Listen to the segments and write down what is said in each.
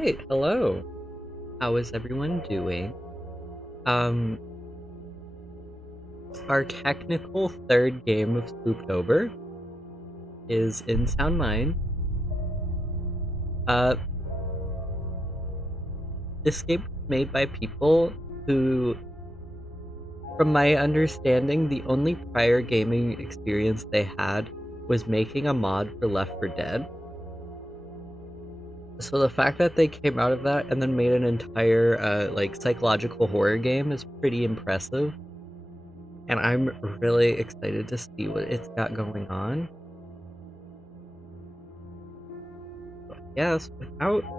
Alright, hello. How is everyone doing? Um, our technical third game of Spooptober is in Sound Mind. Uh, this game was made by people who, from my understanding, the only prior gaming experience they had was making a mod for Left 4 Dead. So the fact that they came out of that and then made an entire, psychological horror game is pretty impressive. And I'm really excited to see what it's got going on. But yes,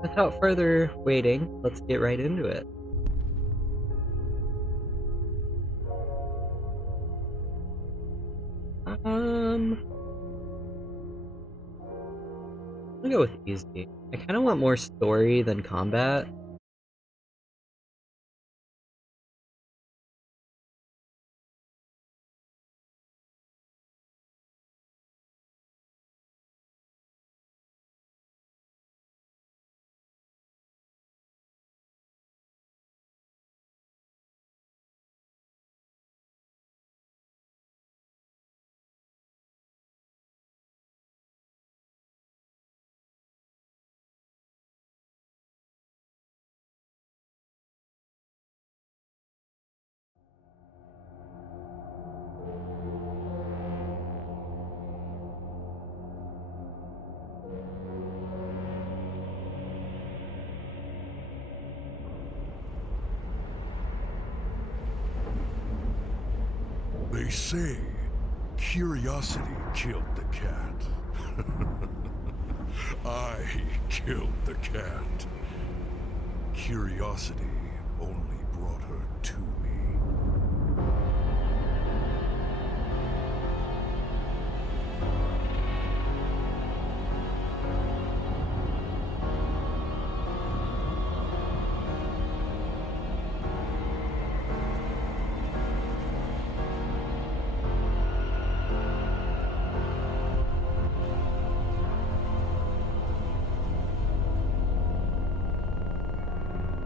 without further waiting, let's get right into it. I'll go with easy. I kind of want more story than combat. They say curiosity killed the cat. I killed the cat. Curiosity only brought her to me.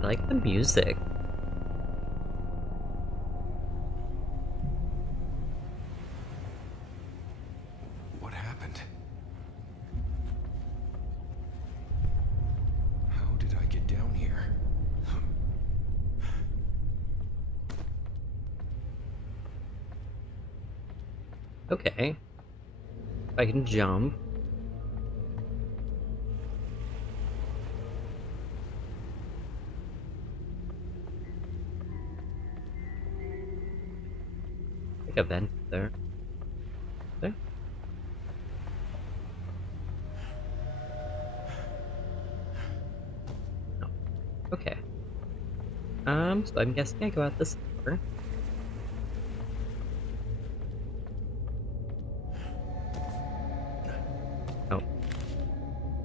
I like the music. What happened? How did I get down here? Okay. If I can jump. Like a vent there. There? No. Okay. So I'm guessing I go out this door. Oh.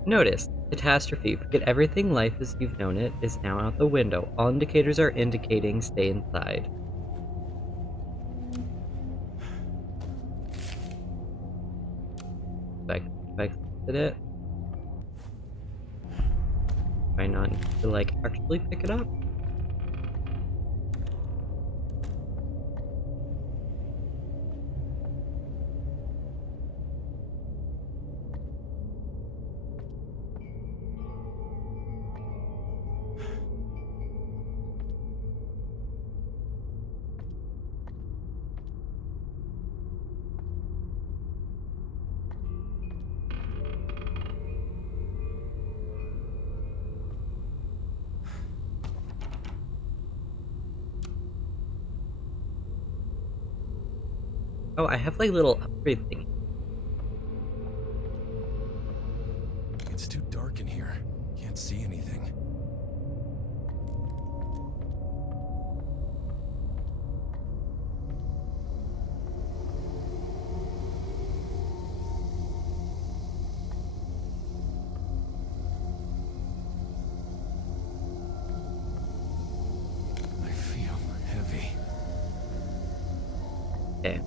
Notice. Catastrophe. Forget everything life as you've known it is now out the window. All indicators are indicating stay inside. If I did it. Try not to like actually pick it up. Oh, I have like little upgrade things. It's too dark in here. Can't see anything. I feel heavy. Okay.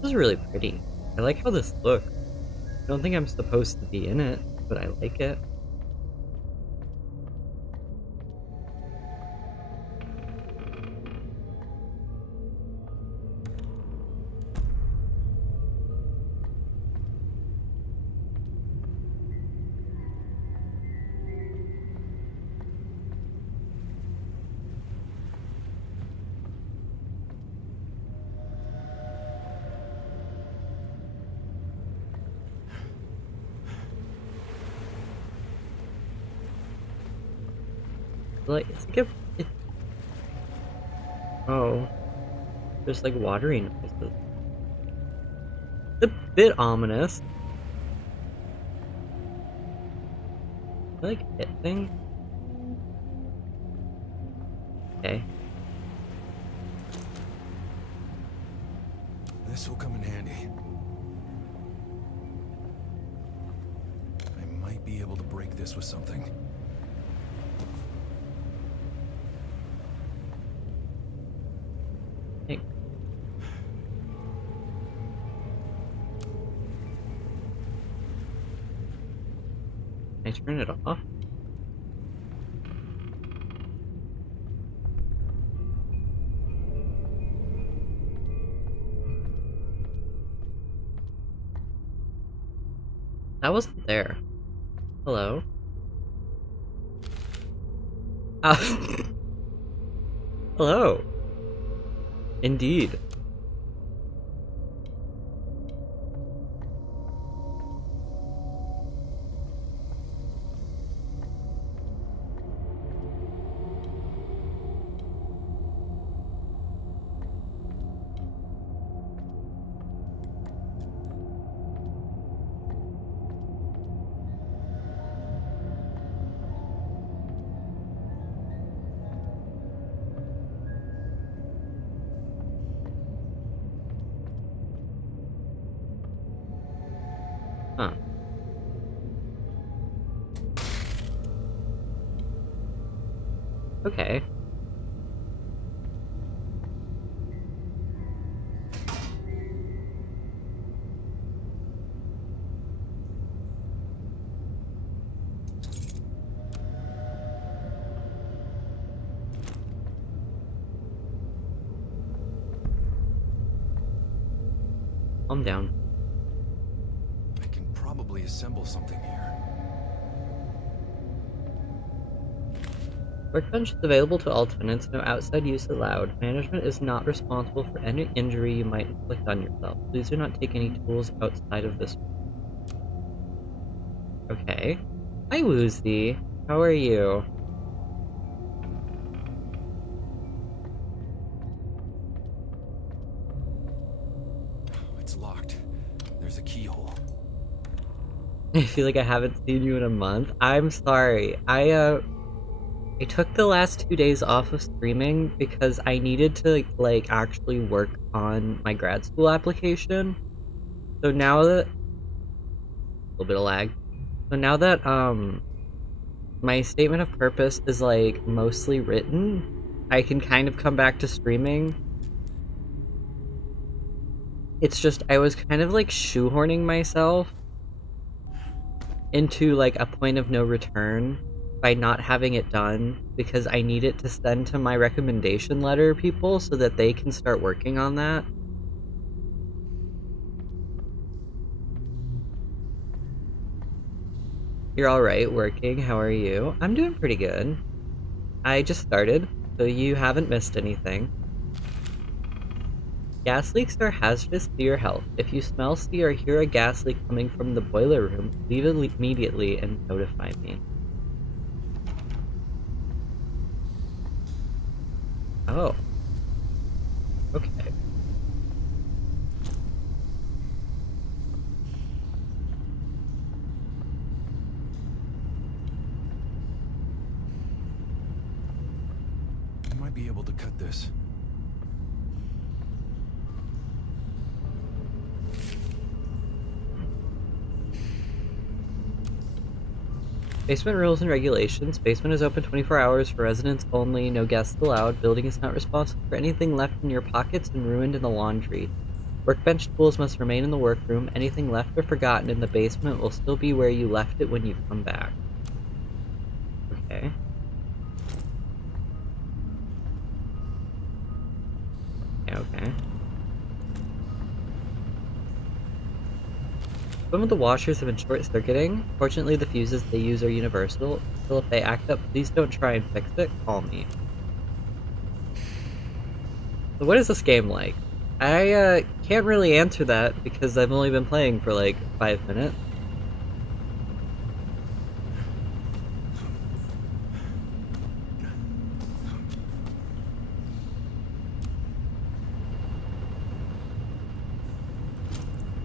This is really pretty. I like how this looks. I don't think I'm supposed to be in it, but I like it. Like, it's like oh, there's like watery noises. It's a bit ominous. I like hit things. Okay. This will come in handy. I might be able to break this with something. Hey. Can I turn it off? That wasn't there. Hello? Hello. Indeed. Huh. Okay. Calm down. I can probably assemble something here. Workbench is available to all tenants, no outside use allowed. Management is not responsible for any injury you might inflict on yourself. Please do not take any tools outside of this room. Okay. Hi, Woozy. How are you? It's locked. There's a keyhole. I feel like I haven't seen you in a month. I'm sorry. I took the last 2 days off of streaming because I needed to like actually work on my grad school application. So now that a little bit of lag. So now that my statement of purpose is like mostly written, I can kind of come back to streaming. It's just I was kind of like shoehorning myself into like a point of no return by not having it done because I need it to send to my recommendation letter people so that they can start working on that. You're alright working, how are you? I'm doing pretty good. I just started, so you haven't missed anything. Gas leaks are hazardous to your health. If you smell, see, or hear a gas leak coming from the boiler room, leave it immediately and notify me. Oh. Okay. I might be able to cut this. Basement rules and regulations. Basement is open 24 hours for residents only. No guests allowed. Building is not responsible for anything left in your pockets and ruined in the laundry. Workbench tools must remain in the workroom. Anything left or forgotten in the basement will still be where you left it when you come back. Okay. Okay. Some of the washers have been short-circuiting. Fortunately, the fuses they use are universal. Still, if they act up, please don't try and fix it. Call me. So what is this game like? I can't really answer that because I've only been playing for like 5 minutes.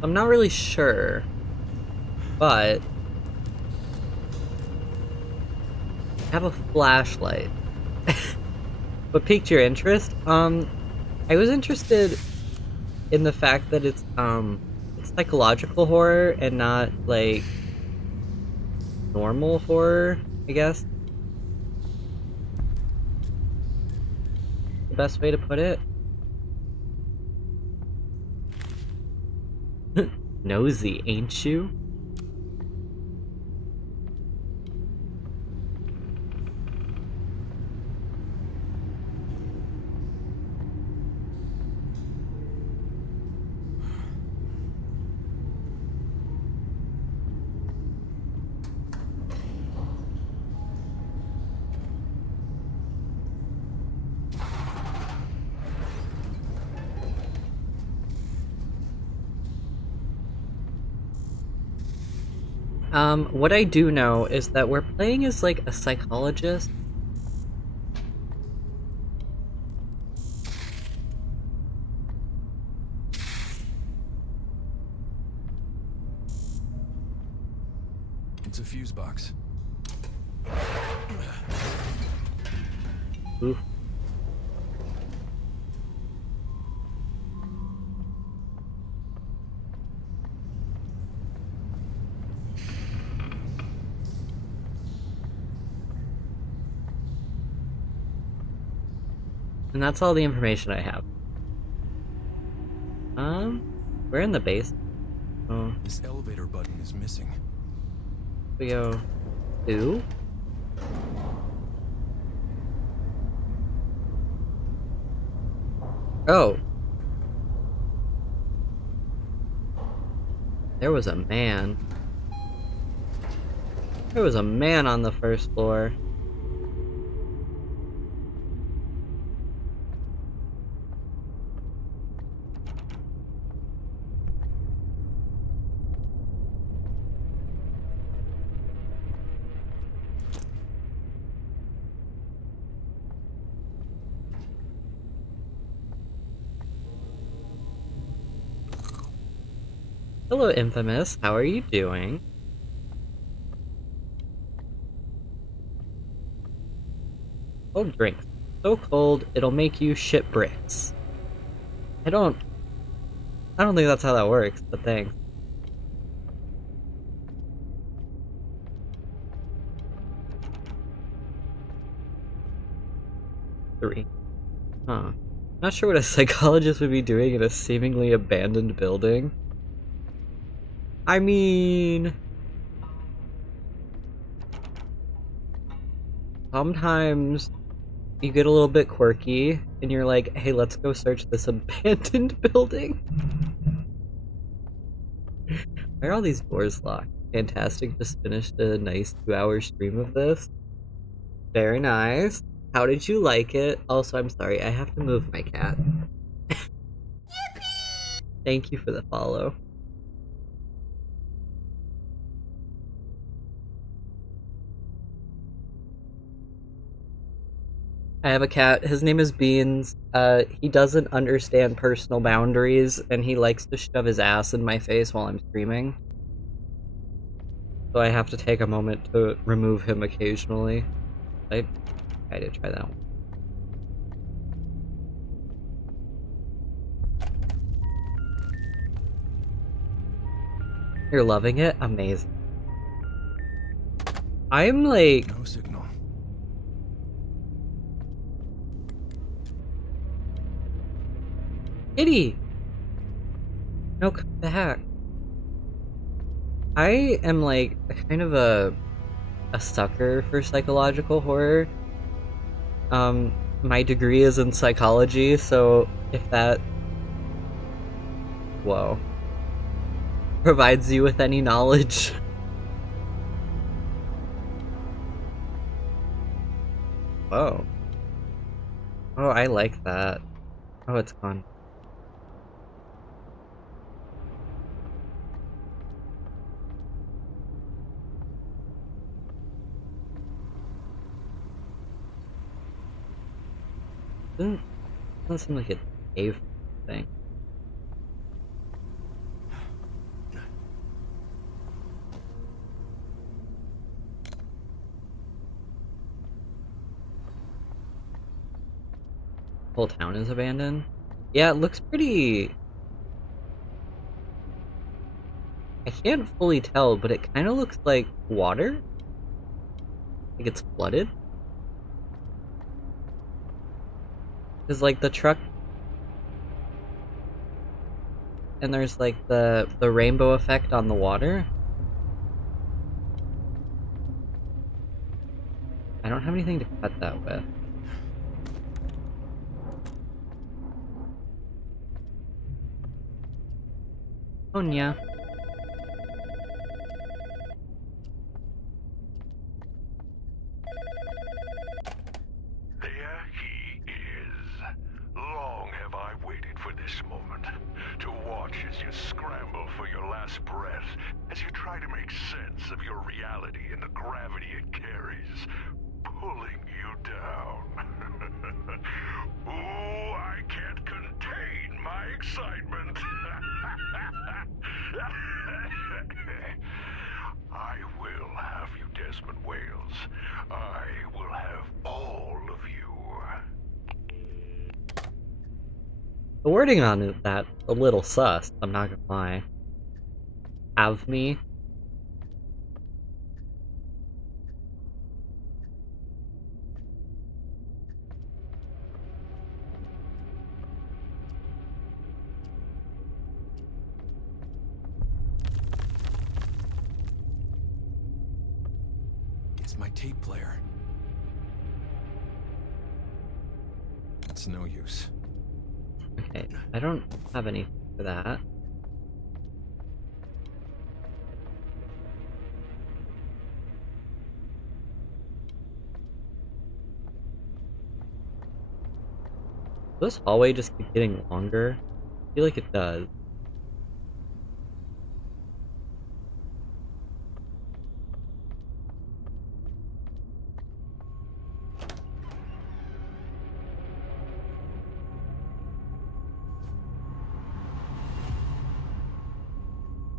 I'm not really sure, but I have a flashlight. What piqued your interest? I was interested in the fact that it's psychological horror and not like normal horror, I guess. The best way to put it. Nosy, ain't you? What I do know is that we're playing as like a psychologist. It's a fuse box. Oof. And that's all the information I have. We're in the base. Oh, This elevator button is missing. we go two. Oh, there was a man. There was a man on the first floor. Hello, Infamous. How are you doing? Cold drinks. So cold, it'll make you shit bricks. I don't... I don't think that's how that works, but thanks. Three. Huh. Not sure what a psychologist would be doing in a seemingly abandoned building. I mean... Sometimes you get a little bit quirky, and you're like, hey, let's go search this abandoned building. Why are all these doors locked? Fantastic, just finished a nice 2-hour stream of this. Very nice. How did you like it? Also, I'm sorry, I have to move my cat. Thank you for the follow. I have a cat. His name is Beans. He doesn't understand personal boundaries, and he likes to shove his ass in my face while I'm streaming. So I have to take a moment to remove him occasionally. I did try that one. You're loving it? Amazing. I'm like... No signal. Kitty! No, come back. I am like kind of a sucker for psychological horror. My degree is in psychology, so if that... Whoa. Provides you with any knowledge. Whoa. Oh, I like that. Oh, it's gone. Doesn't seem like a cave thing. Whole town is abandoned. Yeah, it looks pretty. I can't fully tell, but it kind of looks like water. Like it's flooded. Cause like the truck, and there's like the rainbow effect on the water. I don't have anything to cut that with. Oh yeah. There he is. Long have I waited for this moment, to watch as you scramble for your last breath, as you try to make sense of your reality and the gravity it carries, pulling you down. Ooh, I can't contain my excitement. I will have you, Desmond Wales. I will have all of you. The wording on that a little sus. I'm not gonna lie. Have me. It's my tape player. It's no use. Okay, I don't have anything for that. Does this hallway just keep getting longer? I feel like it does.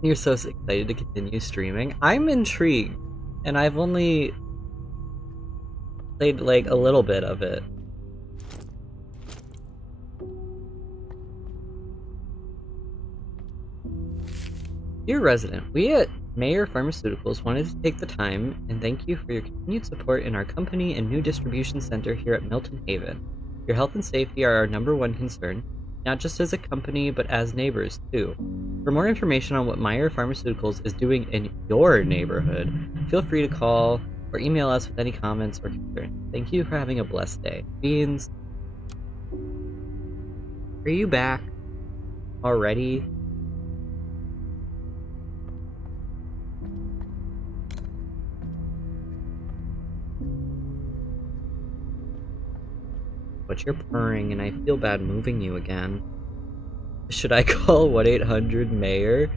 You're so excited to continue streaming. I'm intrigued, and I've only played like a little bit of it. Dear resident, we at Mayor Pharmaceuticals wanted to take the time and thank you for your continued support in our company and new distribution center here at Milton Haven. Your health and safety are our #1 concern, not just as a company, but as neighbors, too. For more information on what Meyer Pharmaceuticals is doing in your neighborhood, feel free to call or email us with any comments or concerns. Thank you for having a blessed day. Beans, are you back already? But you're purring and I feel bad moving you again. Should I call 1-800-MAYOR?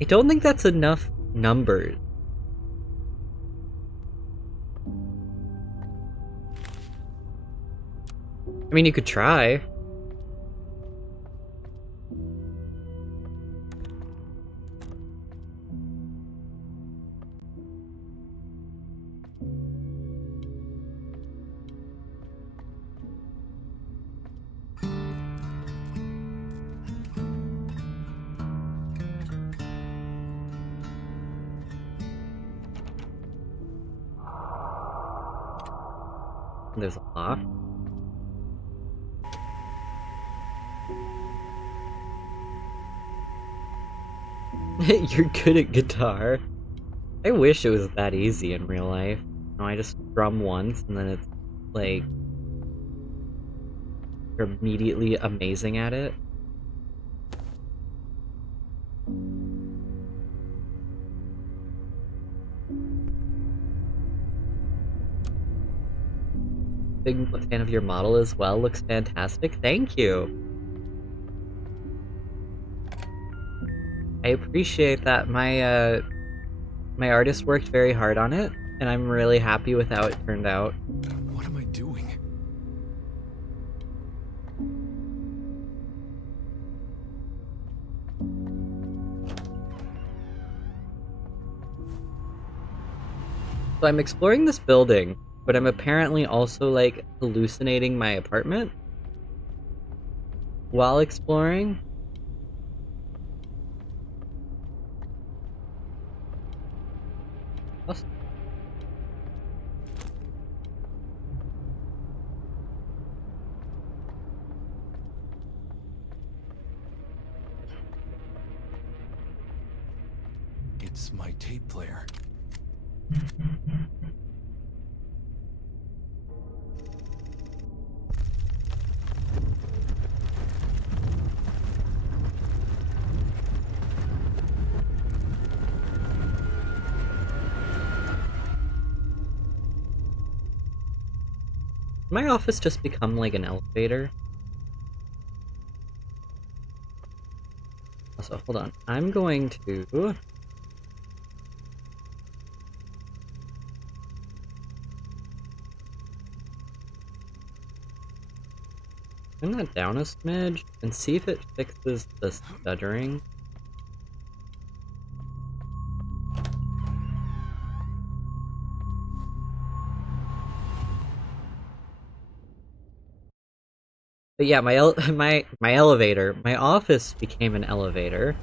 I don't think that's enough numbers. I mean, you could try. There's a lock. You're good at guitar. I wish it was that easy in real life. No, I just strum once and then it's like you're immediately amazing at it. Big fan of your model as well. Looks fantastic. Thank you. I appreciate that. My artist worked very hard on it, and I'm really happy with how it turned out. What am I doing? So I'm exploring this building, but I'm apparently also like hallucinating my apartment. while exploring. Awesome. It's my tape player. My office just become like an elevator. Also, hold on. I'm going to turn that down a smidge and see if it fixes the stuttering. But yeah, my elevator, my office became an elevator.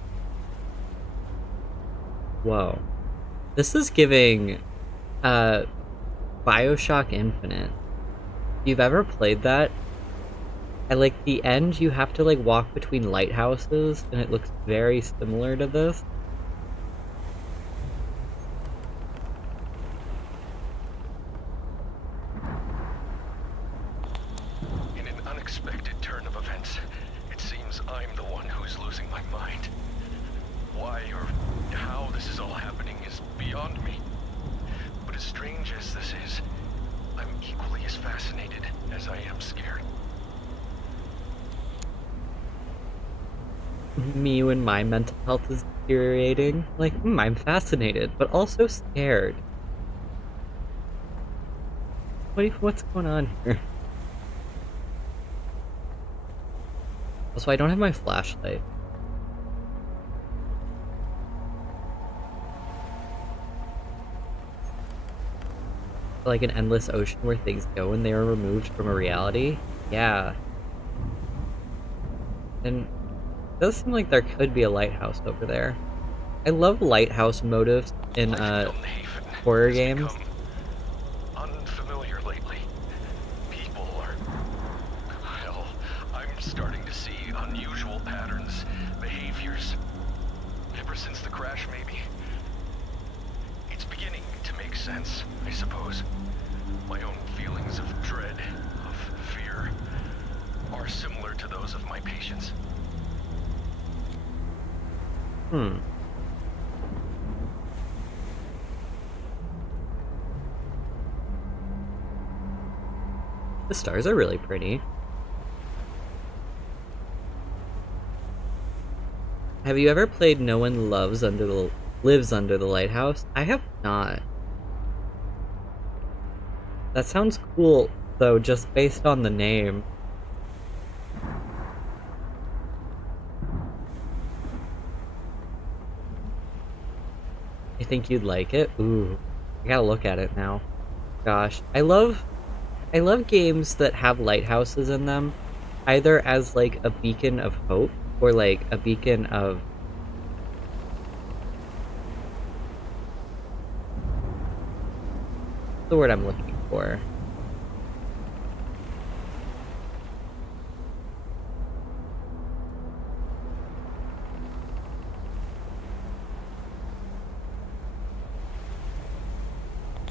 Whoa. This is giving BioShock Infinite. If you've ever played that, at like the end you have to like walk between lighthouses and it looks very similar to this. In an unexpected turn of events, it seems I'm the one who's losing my mind. Why or how this is all happening is beyond me. But as strange as this is, I'm equally as fascinated as I am scared. Me when my mental health is deteriorating. Like, I'm fascinated, but also scared. What's going on here? Also, I don't have my flashlight. Like an endless ocean where things go and they are removed from a reality? Yeah. And it does seem like there could be a lighthouse over there. I love lighthouse motifs in horror games. Unfamiliar lately. People are... Hell, I'm starting to see unusual patterns, behaviors. Ever since the crash, maybe. It's beginning to make sense, I suppose. My own feelings of dread, of fear, are similar to those of my patients. The stars are really pretty. Have you ever played No One Lives Under the Lighthouse? I have not. That sounds cool, though, just based on the name. I think you'd like it. Ooh, I gotta look at it now. Gosh, I love games that have lighthouses in them, either as like a beacon of hope or like a beacon of the word I'm looking for.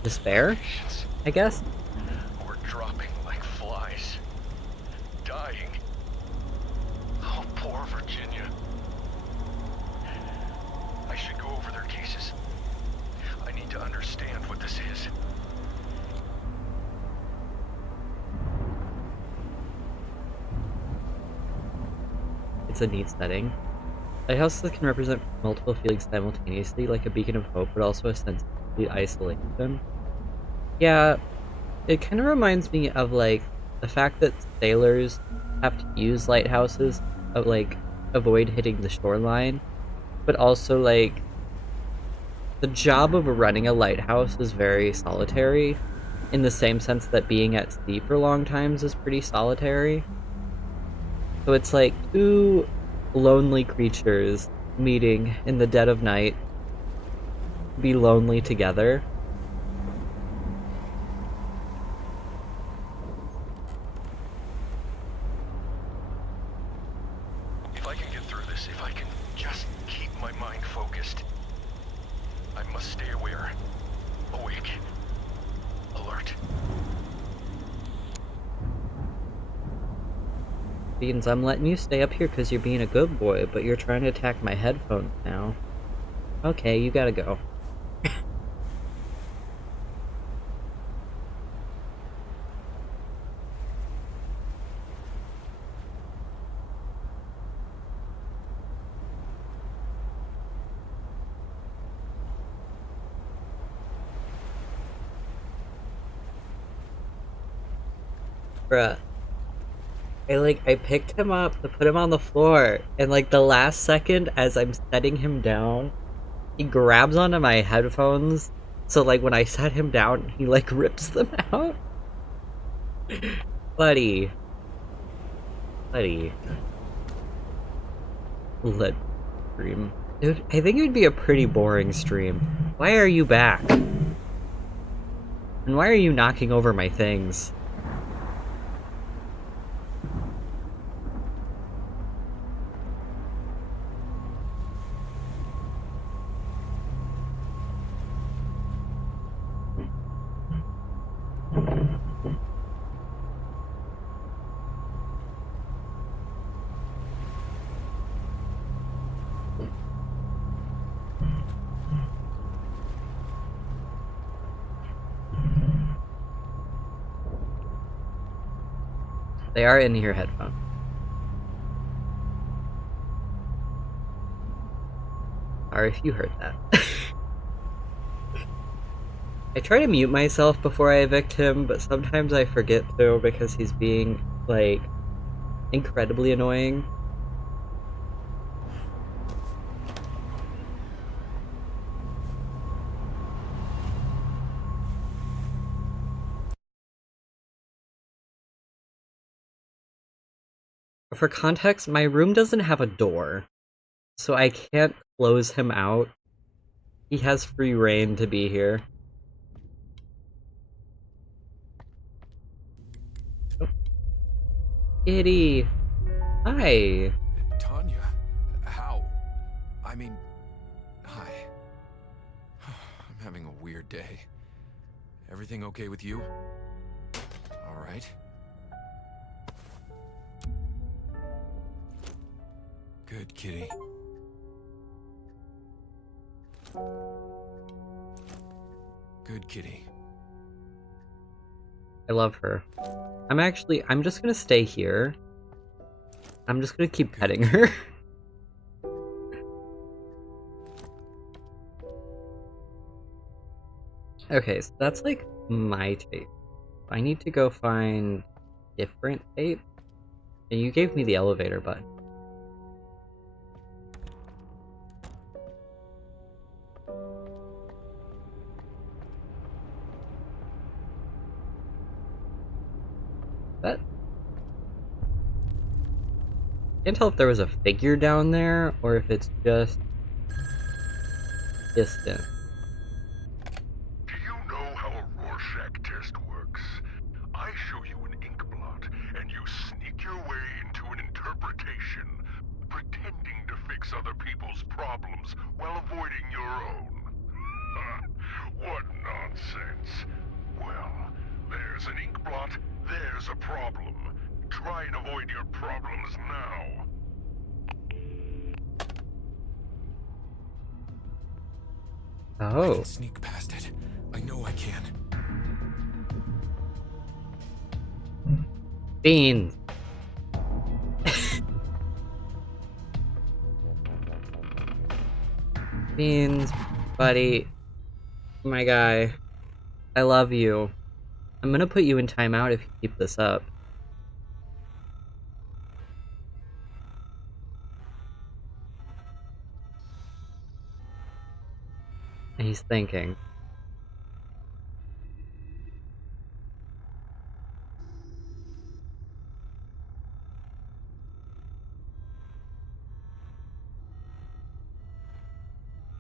Despair, I guess. We're dropping like flies. Dying. Oh, poor Virginia. I should go over their cases. I need to understand what this is. It's a neat setting. Lighthouses can represent multiple feelings simultaneously, like a beacon of hope, but also a sense of complete isolation. Yeah, it kind of reminds me of like the fact that sailors have to use lighthouses to like avoid hitting the shoreline, but also like the job of running a lighthouse is very solitary, in the same sense that being at sea for long times is pretty solitary. So it's like two lonely creatures meeting in the dead of night, be lonely together. If I can get through this, if I can just keep my mind focused, I must stay aware, awake, alert. Beans, I'm letting you stay up here because you're being a good boy, but you're trying to attack my headphones now. Okay, you gotta go. Bruh. I picked him up to put him on the floor, and like the last second as I'm setting him down, he grabs onto my headphones. So like when I set him down, he like rips them out. Buddy. Buddy. Let stream. Dude, I think it would be a pretty boring stream. Why are you back? And why are you knocking over my things? They are in your headphones. Sorry if you heard that. I try to mute myself before I evict him, but sometimes I forget to because he's being, like, incredibly annoying. For context, my room doesn't have a door, so I can't close him out. He has free reign to be here. Oh. Kitty! Hi! Tanya? How? I mean, hi. I'm having a weird day. Everything okay with you? All right. Good kitty. Good kitty. I love her. I'm just gonna stay here. I'm just gonna keep petting her. Okay, so that's like my tape. I need to go find different tape. And you gave me the elevator button. That can't tell if there was a figure down there or if it's just distant. Do you know how a Rorschach test works? I show you an ink blot, and you sneak your way into an interpretation, pretending to fix other people's problems while avoiding your own. What nonsense. Well, there's an ink blot, there's a problem. Try and avoid your problems now. I Oh, can sneak past it. I know I can. Beans. Beans, buddy, my guy. I love you. I'm gonna put you in timeout if you keep this up. And he's thinking.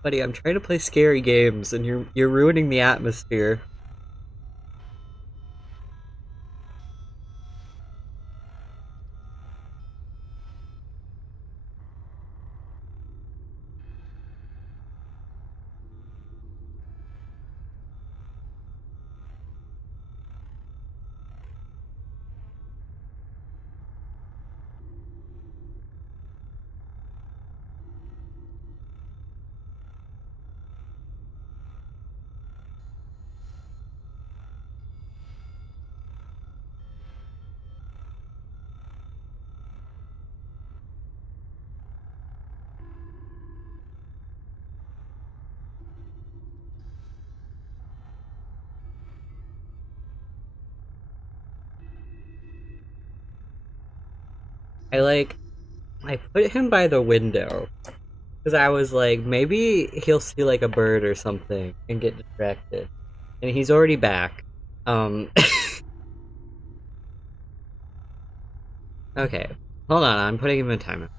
Buddy, I'm trying to play scary games and you're ruining the atmosphere. I put him by the window because I was like, maybe he'll see like a bird or something and get distracted. And he's already back. Um, okay. Hold on, I'm putting him in timeout.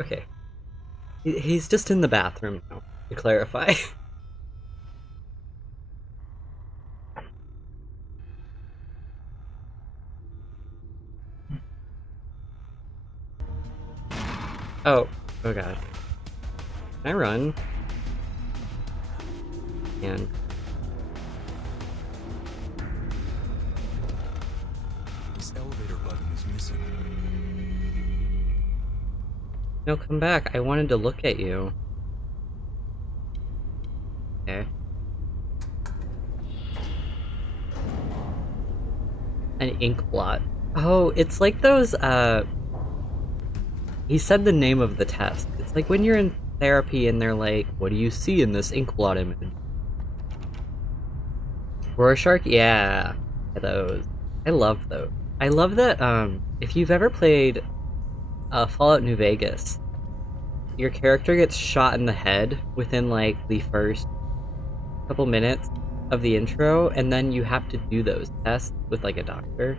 Okay. He's just in the bathroom now, to clarify. Oh. Oh god. Can I run? And This elevator button is missing. no, come back. I wanted to look at you. Okay. An ink blot. Oh, it's like those, he said the name of the test. It's like when you're in therapy and they're like, what do you see in this ink blot image? Rorschach? Yeah. Those. I love those. I love that, if you've ever played Fallout New Vegas, your character gets shot in the head within, like, the first couple minutes of the intro, and then you have to do those tests with, like, a doctor.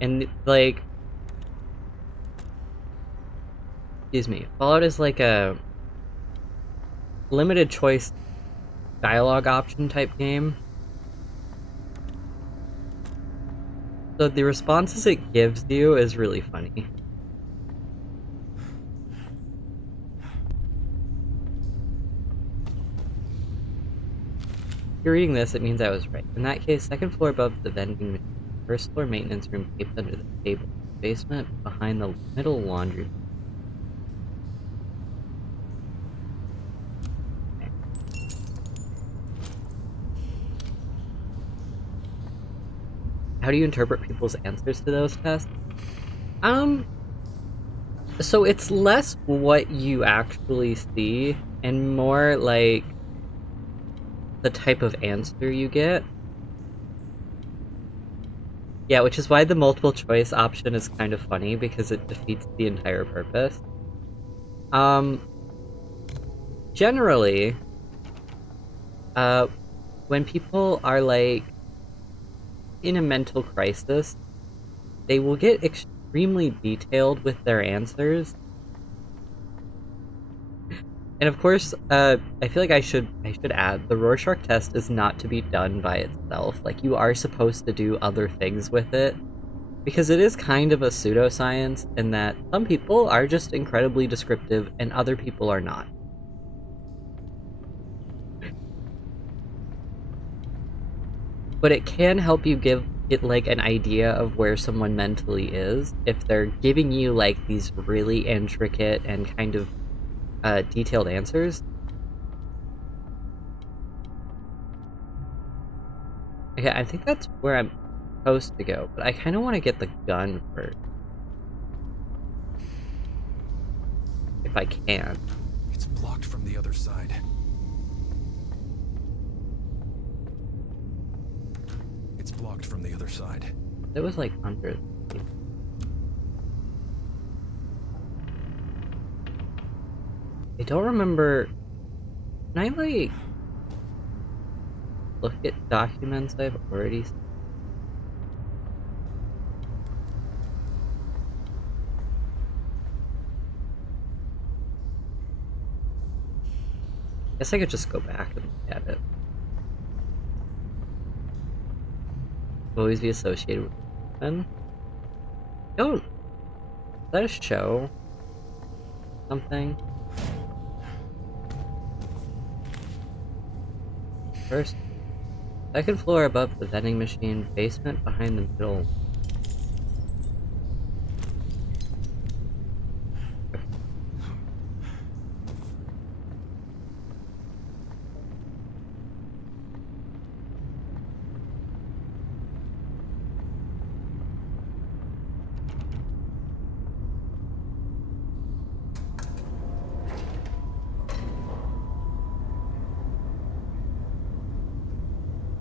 And, like, excuse me, Fallout is like a limited choice dialogue option type game. So the responses it gives you is really funny. If you're reading this, it means I was right. In that case, second floor above the vending machine, first floor maintenance room taped under the table, basement behind the middle laundry. How do you interpret people's answers to those tests? So it's less what you actually see and more like the type of answer you get. Yeah, which is why the multiple choice option is kind of funny because it defeats the entire purpose. Generally, when people are like in a mental crisis, they will get extremely detailed with their answers. And of course, I feel like I should add the Rorschach test is not to be done by itself. Like, you are supposed to do other things with it because it is kind of a pseudoscience in that some people are just incredibly descriptive and other people are not. But it can help you get like an idea of where someone mentally is if they're giving you like these really intricate and kind of detailed answers. Okay, I think that's where I'm supposed to go, but I kind of want to get the gun first. If I can. It's blocked from the other side. It's blocked from the other side. It was like under. I don't remember. Can I like look at documents I've already seen? I guess I could just go back and look at it. Always be associated with men. Don't. Is that a show? Something? First, second floor above the vending machine, basement behind the middle.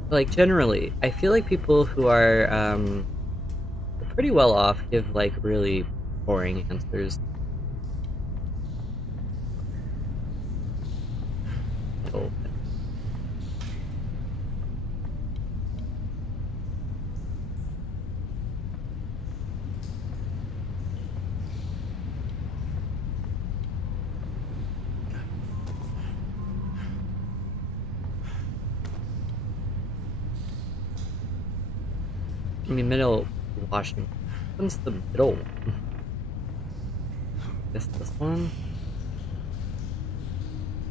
Like, generally, I feel like people who are, pretty well off give, like, really boring answers. Oh. I mean, middle Washington. What's the middle one? Guess this one?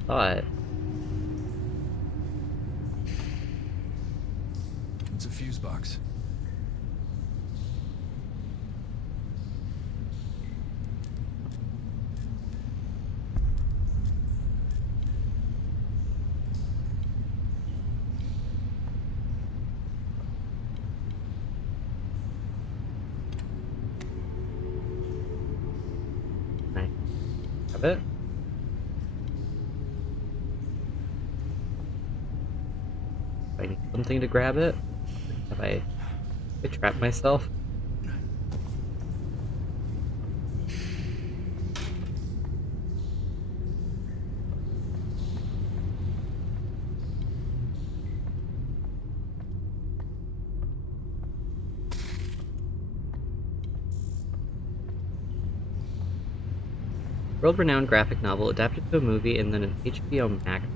Thought. It's a fuse box. I have it. I need something to grab it. Have I trapped myself? World-renowned graphic novel adapted to a movie and then an HBO Max.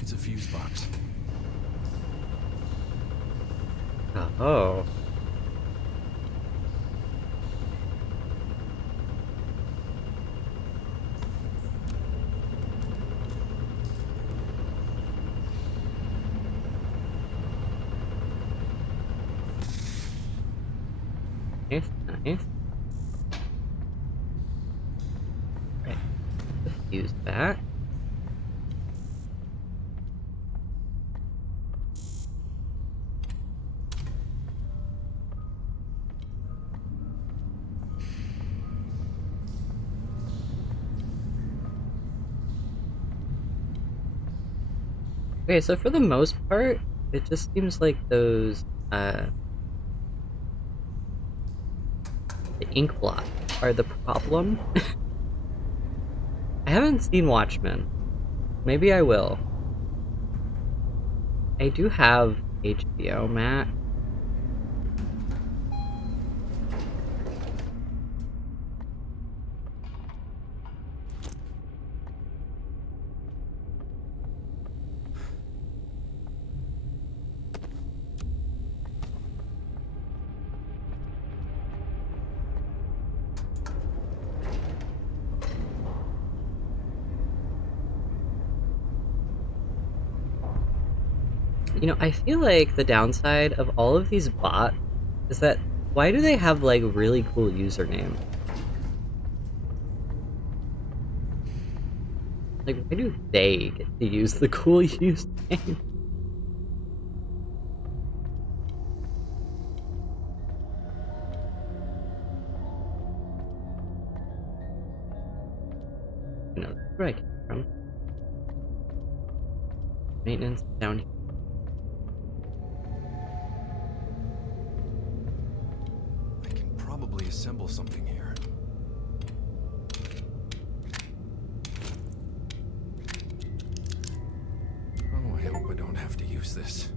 It's a fuse box. Oh. Nice, nice. Right. Use that. Okay, so for the most part, it just seems like those, the ink blots are the problem. I haven't seen Watchmen. Maybe I will. I do have HBO Max. You know, I feel like the downside of all of these bots is that why do they have like really cool usernames? Like, why do they get to use the cool username? You know, that's where I came from. Maintenance down here. I can probably assemble something here. Oh, I hope I don't have to use this.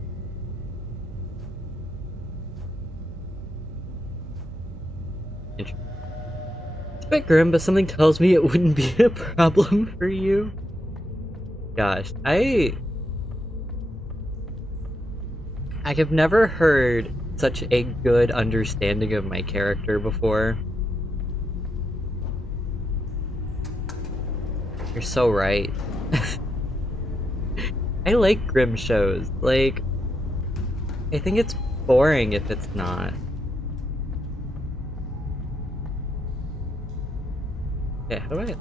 It's a bit grim, but something tells me it wouldn't be a problem for you. Gosh, I have never heard such a good understanding of my character before. You're so right. I like grim shows. Like, I think it's boring if it's not. Okay, how do I...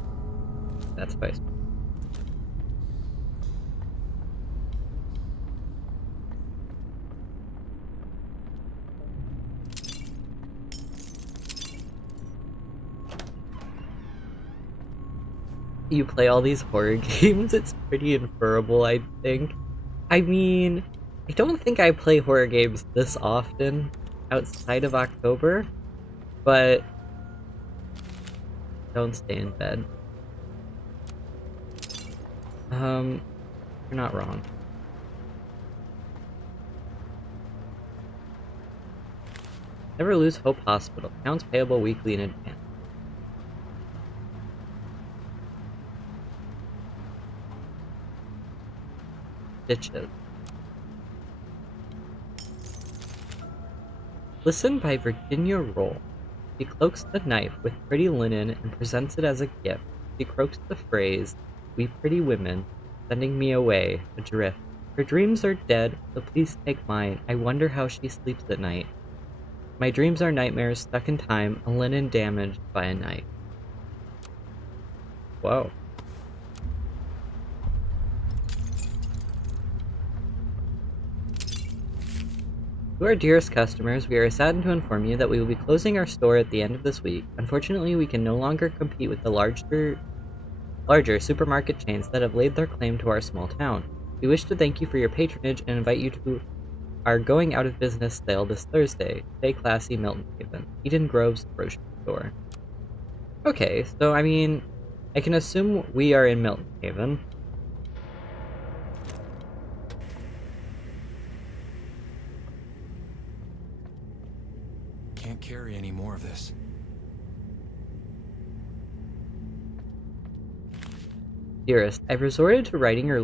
That's spice. You play all these horror games, it's pretty inferable, I think. I mean, I don't think I play horror games this often outside of October, but don't stay in bed. You're not wrong. Never lose hope hospital. Accounts payable weekly in advance. Stitches. Listen by Virginia Roll. She cloaks the knife with pretty linen and presents it as a gift. She croaks the phrase, "We pretty women," sending me away, adrift. Her dreams are dead, so please take mine. I wonder how she sleeps at night. My dreams are nightmares stuck in time, a linen damaged by a knife. Whoa. To our dearest customers, we are saddened to inform you that we will be closing our store at the end of this week. Unfortunately, we can no longer compete with the larger supermarket chains that have laid their claim to our small town. We wish to thank you for your patronage and invite you to our going out of business sale this Thursday. Stay classy, Milton Haven. Eden Grove's grocery store. Okay, so I mean, I can assume we are in Milton Haven. Can't carry any more of this. Dearest, I've resorted to writing you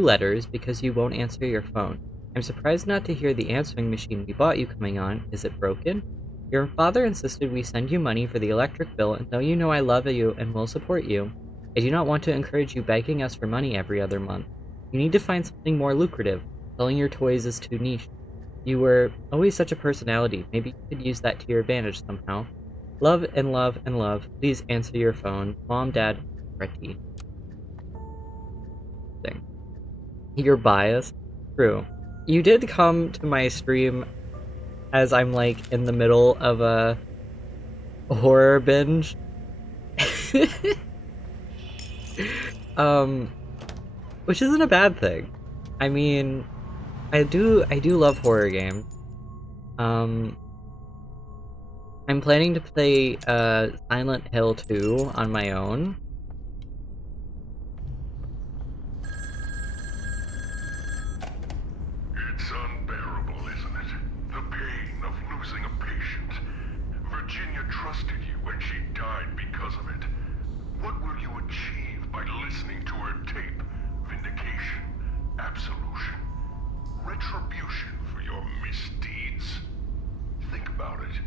letters because you won't answer your phone. I'm surprised not to hear the answering machine we bought you coming on. Is it broken? Your father insisted we send you money for the electric bill, and though you know I love you and will support you, I do not want to encourage you begging us for money every other month. You need to find something more lucrative. Selling your toys is too niche. You were always such a personality. Maybe you could use that to your advantage somehow. Love and love and love. Please answer your phone. Mom, Dad, Retty. Thing. You're biased? True. You did come to my stream as I'm like in the middle of a horror binge. Which isn't a bad thing. I mean, I do love horror games. I'm planning to play Silent Hill 2 on my own. It's unbearable, isn't it? The pain of losing a patient. Virginia trusted you when she died because of it. What will you achieve by listening to her tape? Vindication, absolution, retribution for your misdeeds. Think about it.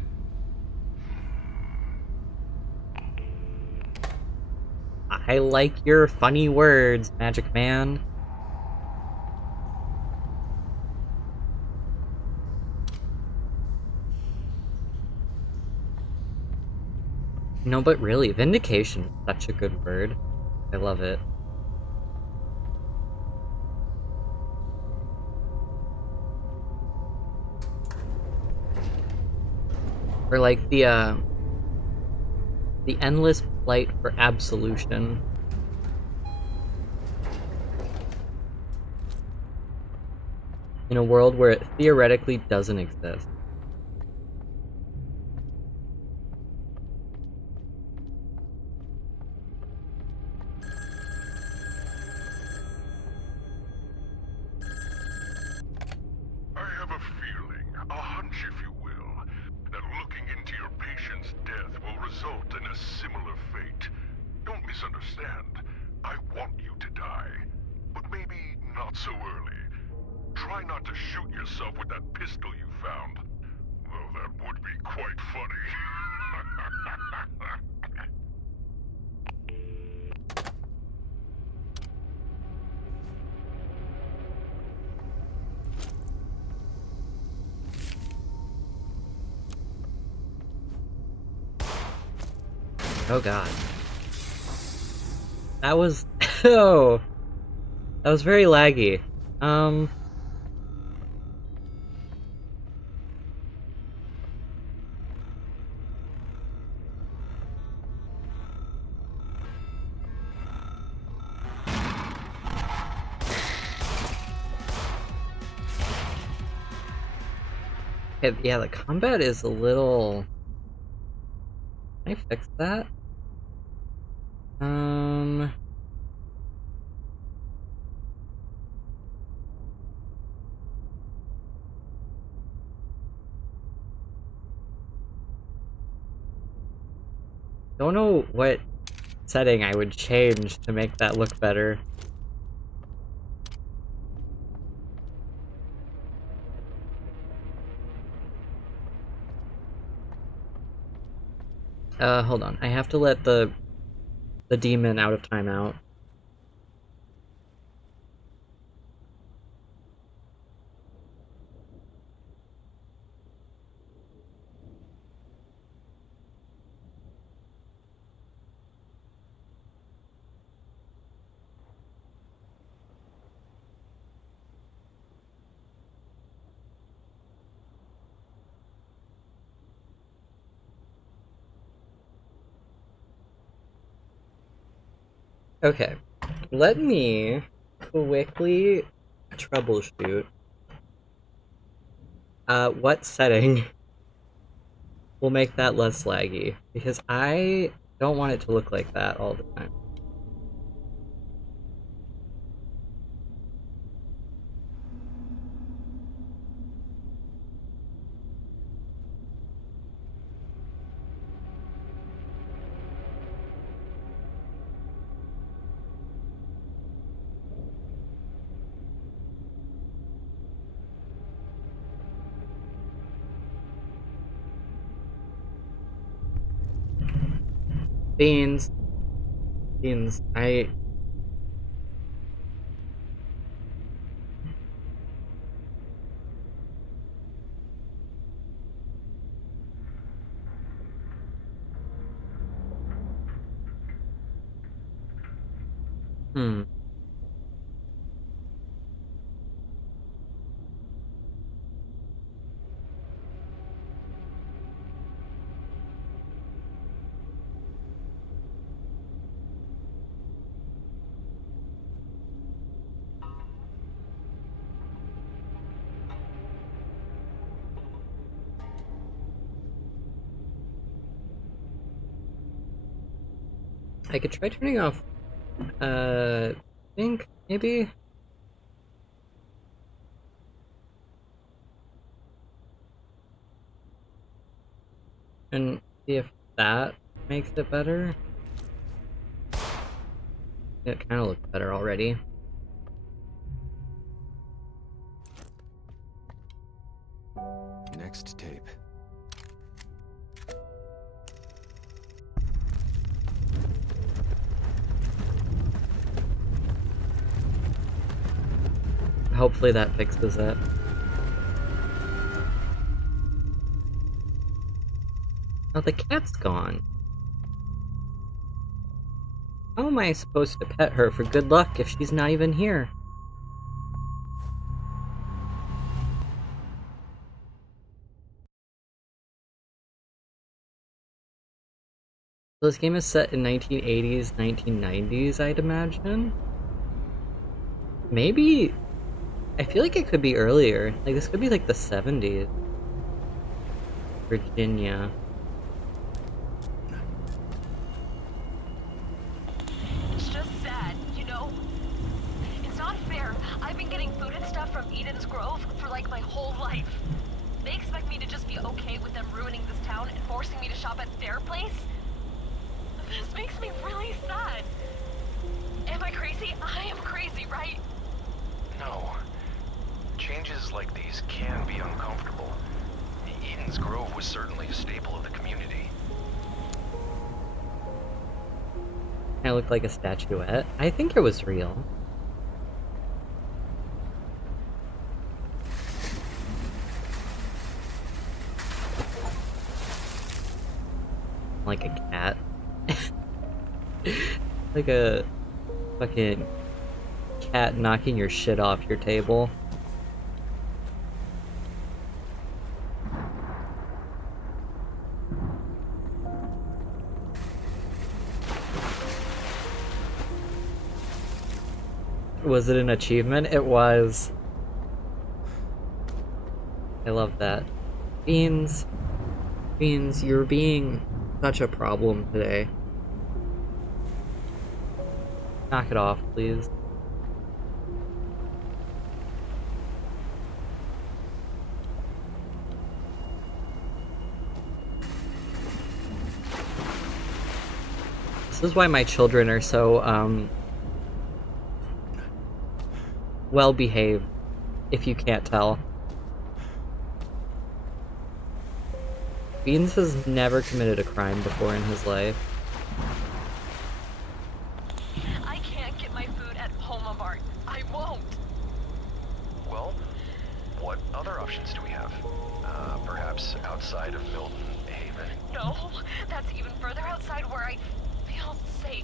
I like your funny words, Magic Man. No, but really, vindication is such a good word. I love it. Or like the endless plight for absolution. In a world where it theoretically doesn't exist. I have a feeling, a hunch if you will, that looking into your patient's death will result in a similar fate. Don't misunderstand. I want you to die, but maybe not so early. Try not to shoot yourself with that pistol you found. Though that would be quite funny. Oh god. That was... oh! That was very laggy. Yeah, the combat is a little... Can I fix that? Don't know what setting I would change to make that look better. Hold on. I have to let the demon out of timeout. Okay. Let me quickly troubleshoot. What setting will make that less laggy? Because I don't want it to look like that all the time. Beans. Beans. Hmm. I could try turning off, I think, maybe? And see if that makes it better. It kind of looks better already. Next tape. Hopefully that fixes it. Oh, the cat's gone. How am I supposed to pet her for good luck if she's not even here? So this game is set in 1980s, 1990s, I'd imagine? Maybe... I feel like it could be earlier. Like, this could be like the 70s. Virginia. It's just sad, you know? It's not fair. I've been getting food and stuff from Eden's Grove for like my whole life. They expect me to just be okay with them ruining this town and forcing me to shop at their place? This makes me really sad. Am I crazy? I am crazy, right? No. Changes like these can be uncomfortable. Eden's Grove was certainly a staple of the community. I look like a statuette. I think it was real. Like a cat. Like a fucking cat knocking your shit off your table. Was it an achievement? It was. I love that. Beans. Beans, you're being such a problem today. Knock it off, please. This is why my children are so, well-behaved, if you can't tell. Beans has never committed a crime before in his life. I can't get my food at Home-A-Mart. I won't. Well, what other options do we have? Perhaps outside of Milton Haven? No, that's even further outside where I feel safe.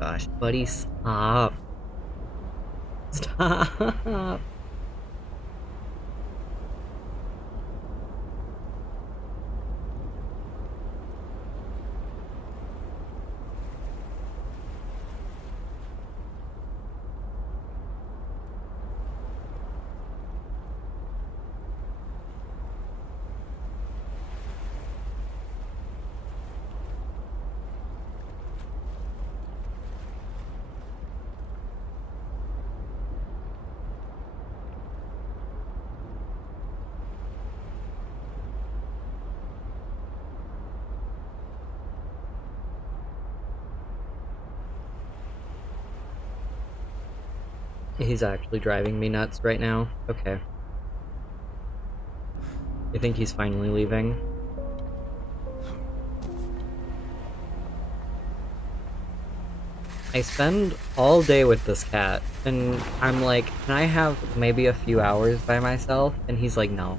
Gosh, buddy, stop. Stop. He's actually driving me nuts right now. Okay. I think he's finally leaving. I spend all day with this cat, and I'm like, can I have maybe a few hours by myself? And he's like, no.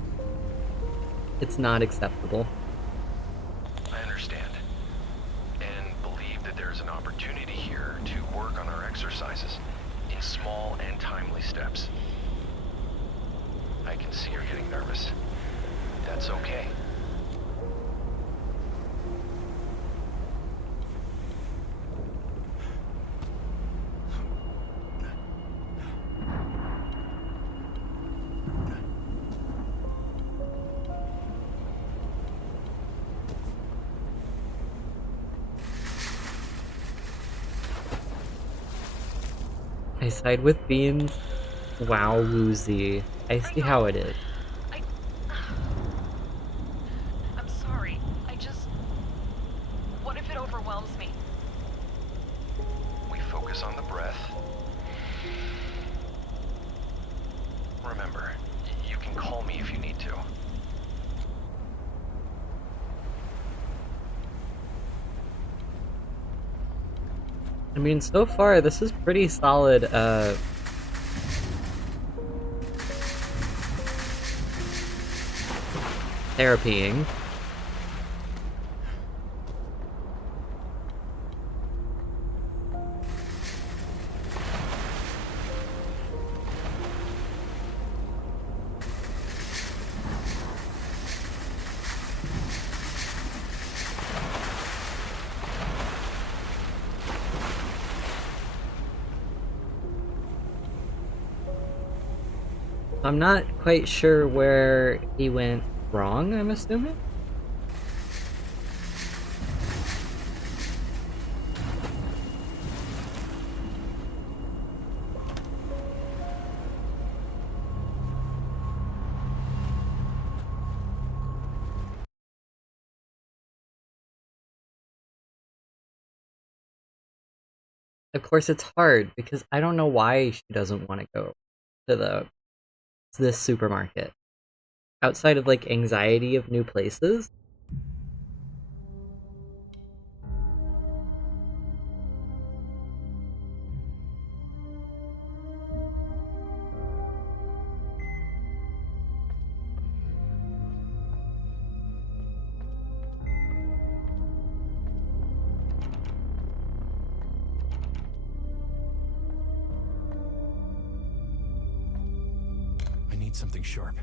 It's not acceptable. I understand. And believe that there's an opportunity here to work on our exercises in small and timely steps. I can see you're getting nervous. That's okay. I side with Beans. Wow, Woozy. I see how it is. I... I'm sorry. I just... What if it overwhelms me? We focus on the breath. Remember, you can call me if you need to. I mean, so far, this is pretty solid, therapying. I'm not quite sure where he went wrong, I'm assuming? Of course, it's hard because I don't know why she doesn't want to go to this supermarket. Outside of like anxiety of new places. I need something sharp.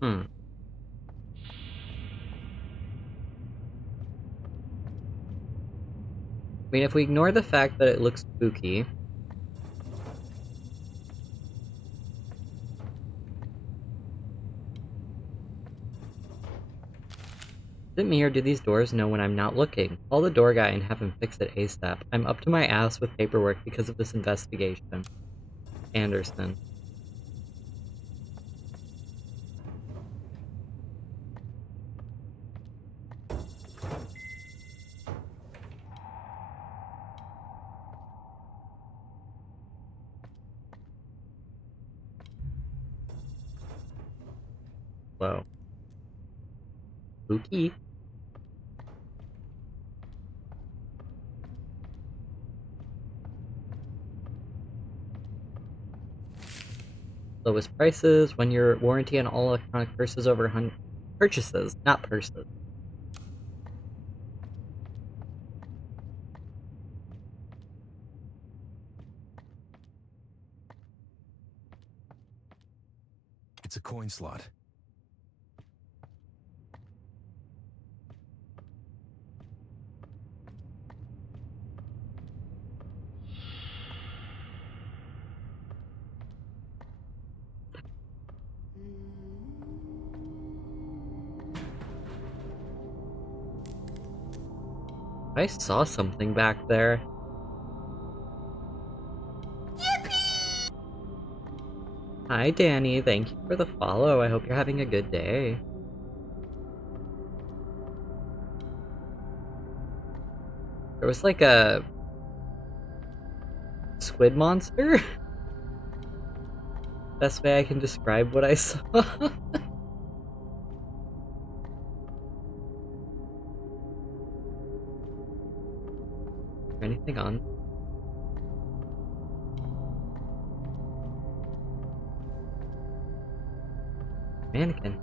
Hmm. I mean, if we ignore the fact that it looks spooky, is it me or do these doors know when I'm not looking? Call the door guy and have him fix it ASAP. I'm up to my ass with paperwork because of this investigation. Anderson. Whoa. Spooky. Lowest prices when your warranty on all electronic purses over 100 purchases, not purses. It's a coin slot. I saw something back there. Hi, Danny. Thank you for the follow. I hope you're having a good day. There was like a squid monster? Best way I can describe what I saw. Anything on? Mannequin.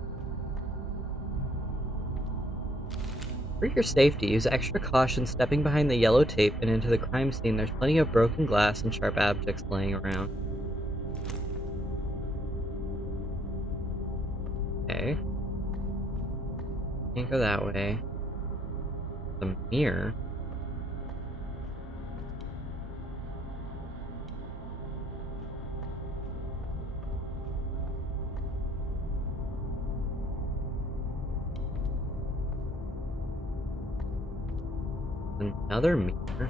For your safety, use extra caution stepping behind the yellow tape and into the crime scene. There's plenty of broken glass and sharp objects laying around. Okay. Can't go that way. The mirror. Another mirror.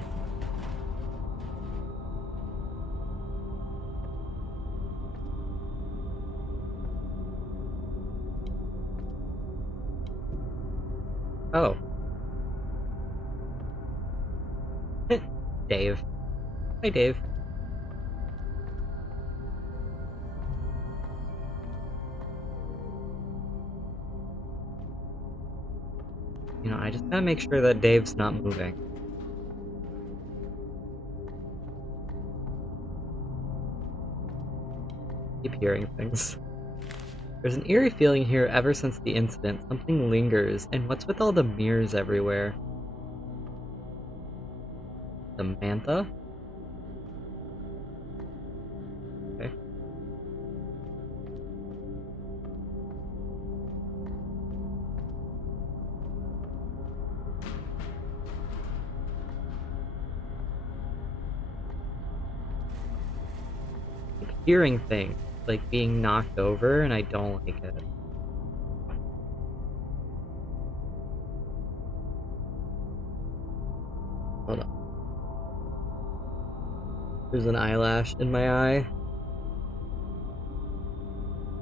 Oh. Dave. Hi, Dave. You know, I just gotta make sure that Dave's not moving. keep hearing things. There's an eerie feeling here ever since the incident. Something lingers, and what's with all the mirrors everywhere? Samantha? Okay. I keep hearing things, like being knocked over, and I don't like it. Hold on. There's an eyelash in my eye.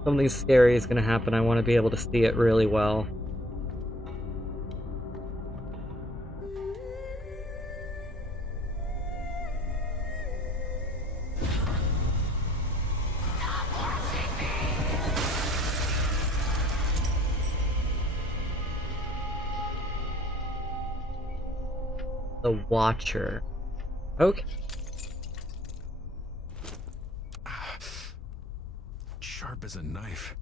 Something scary is gonna happen. I want to be able to see it really well. The Watcher. Okay. Sharp as a knife.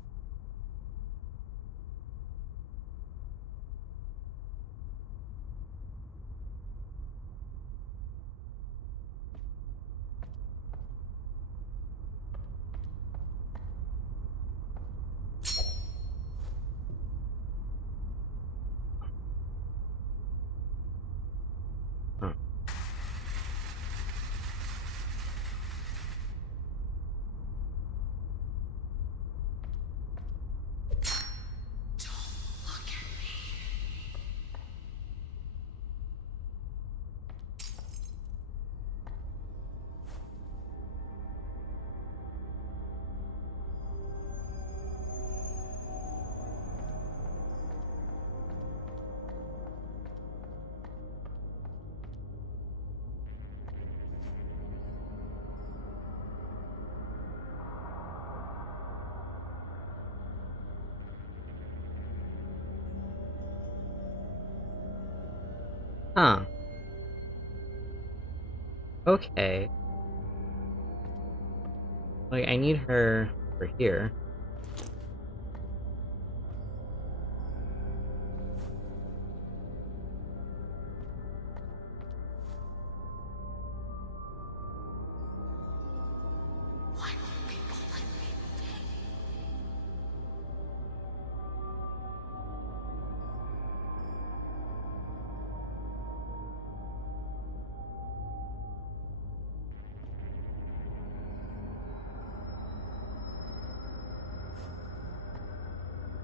Huh. Huh. Okay. Like, I need her for here.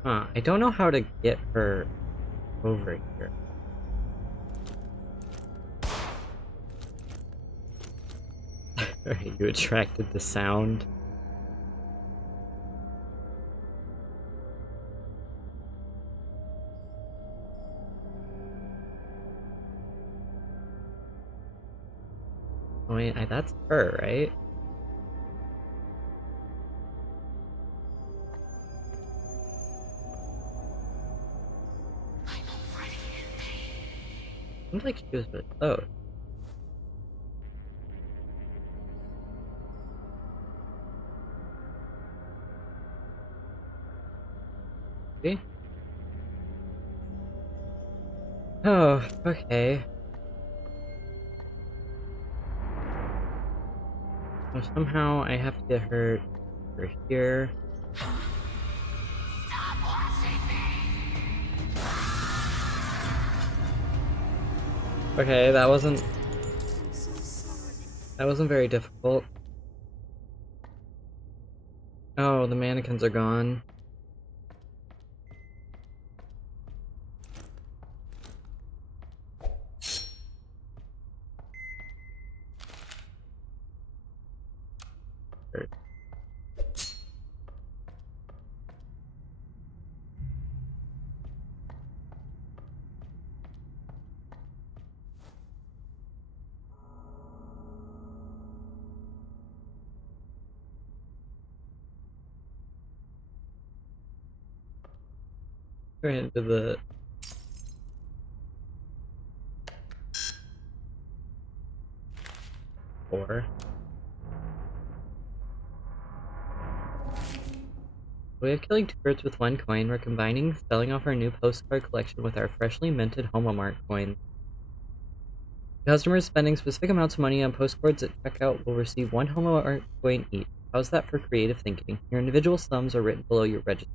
Huh. I don't know how to get her over here. Are you attracted to sound? Oh, wait, that's her, right? Seems like she was with both. See? Oh, okay. So somehow I have to get her over here. Okay, that wasn't very difficult. Oh, the mannequins are gone. We're into the floor. We have killing 2 birds with 1 coin. We're combining selling off our new postcard collection with our freshly minted HomoMart coins. Customers spending specific amounts of money on postcards at checkout will receive 1 HomoMart coin each. How's that for creative thinking? Your individual sums are written below your register.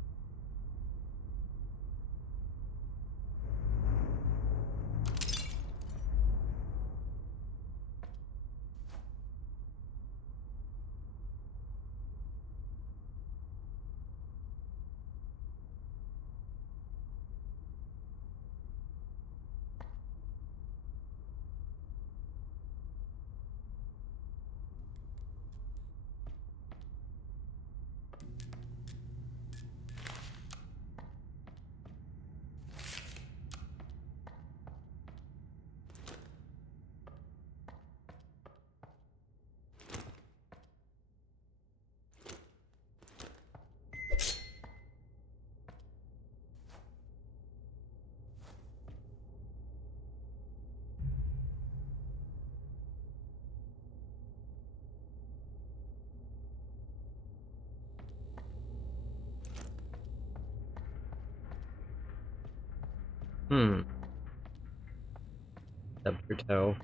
Stub your toe.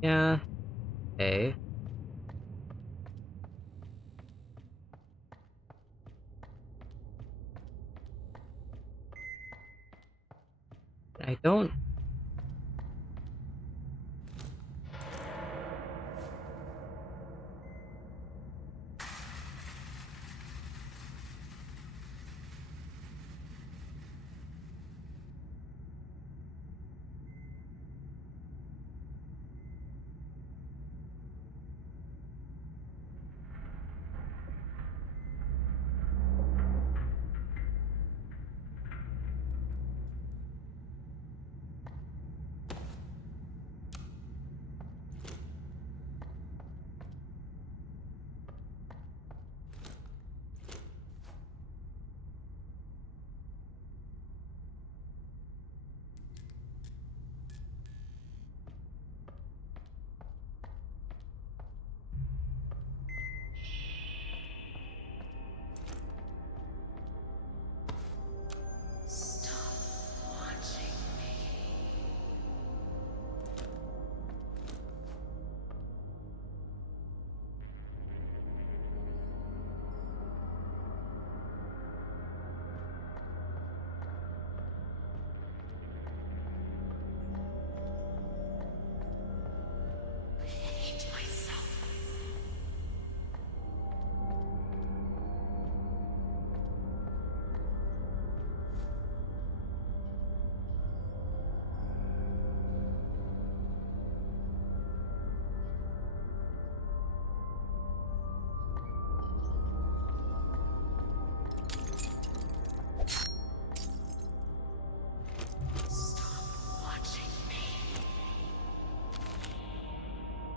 Yeah. Okay. I don't...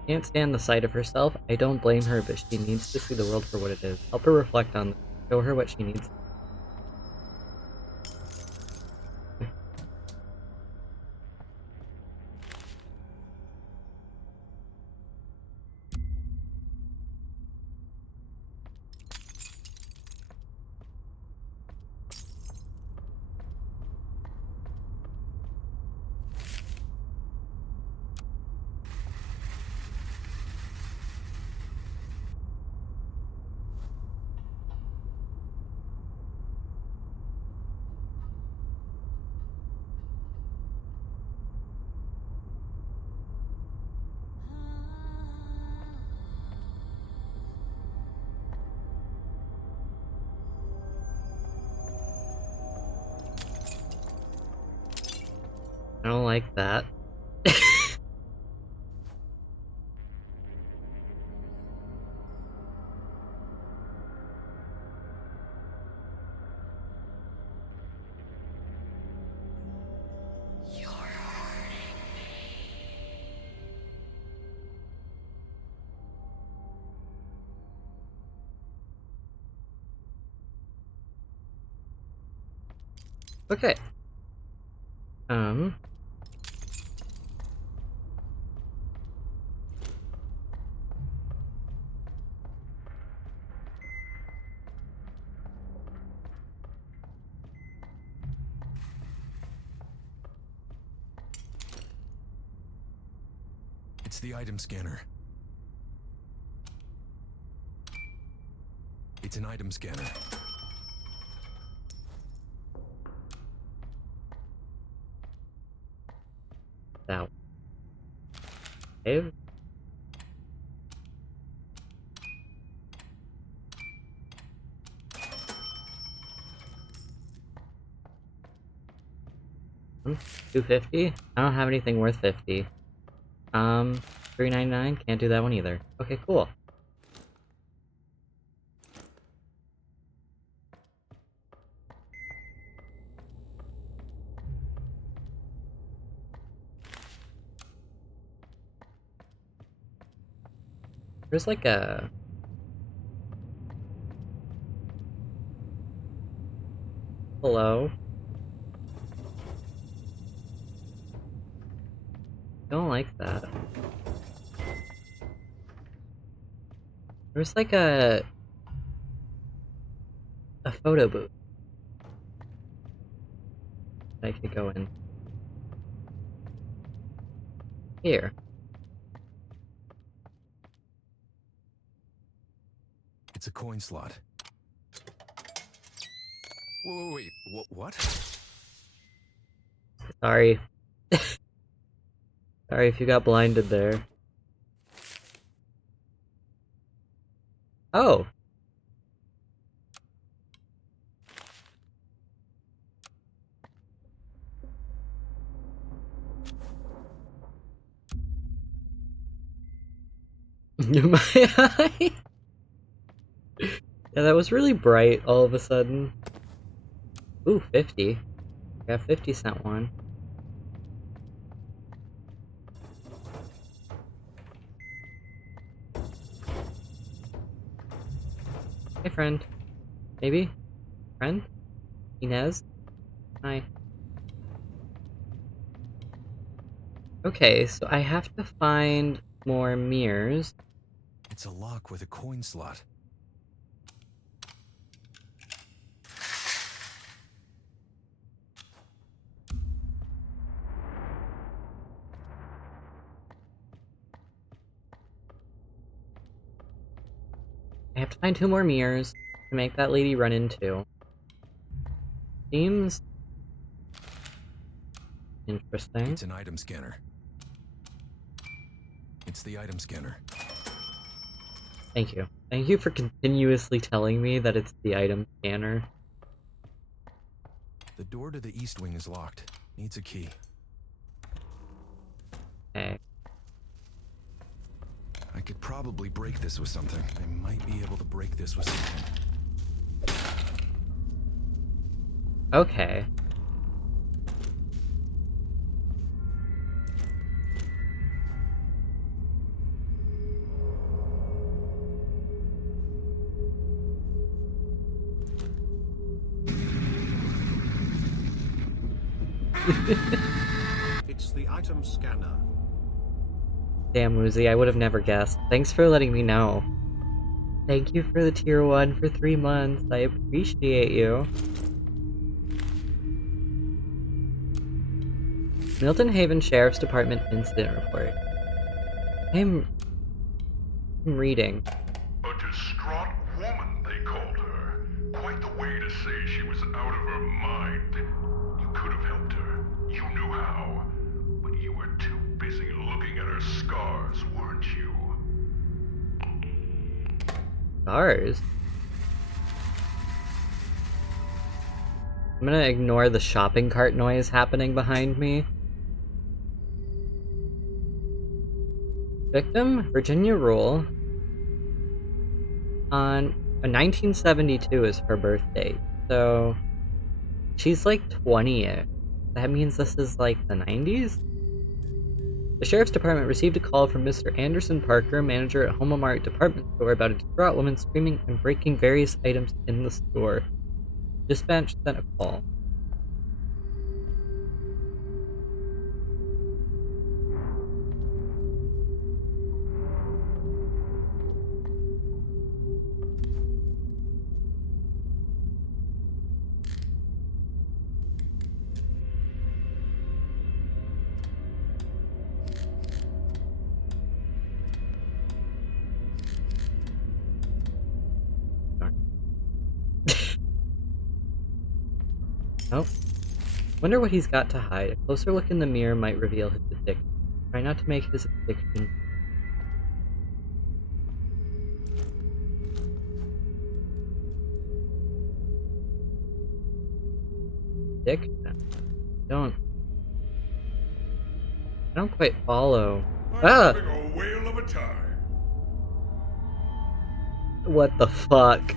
Can't stand the sight of herself. I don't blame her, but she needs to see the world for what it is. Help her reflect on this. Show her what she needs. I don't like that. Okay. It's the item scanner. It's an item scanner. That save. $250? I don't have anything worth 50. $3.99? Can't do that one either. Okay, cool. There's like a... Hello? Don't like that. There's like a photo booth that I could go in. Here. It's a coin slot. Wait, what? Sorry. Sorry if you got blinded there. Oh! My eye! Yeah, that was really bright all of a sudden. Ooh, 50. I got 50-cent one. Hey, friend. Maybe? Friend? Inez? Hi. Okay, so I have to find more mirrors. It's a lock with a coin slot. I have to find 2 more mirrors to make that lady run into. Seems interesting. It's an item scanner. It's the item scanner. Thank you. Thank you for continuously telling me that it's the item scanner. The door to the east wing is locked. Needs a key. Okay. I could probably break this with something. I might be able to break this with something. Okay. It's the item scanner. Damn, Woozy, I would have never guessed. Thanks for letting me know. Thank you for the tier 1 for 3 months. I appreciate you. Milton Haven Sheriff's Department Incident Report. I'm reading. A distraught woman, they called her. Quite the way to say she was out of her mind. You could have helped her. You knew how. But you were too busy looking at her scars, weren't you? Scars? I'm gonna ignore the shopping cart noise happening behind me. Victim, Virginia Rule. On 1972 is her birth date, so she's like 20-ish. That means this is like the 90s? The Sheriff's Department received a call from Mr. Anderson Parker, manager at Homa Mart department store, about a distraught woman screaming and breaking various items in the store. Dispatch sent a call. Oh. Wonder what he's got to hide. A closer look in the mirror might reveal his addiction. Try not to make his addiction. Don't. I don't quite follow. I'm having a whale of a time. What the fuck?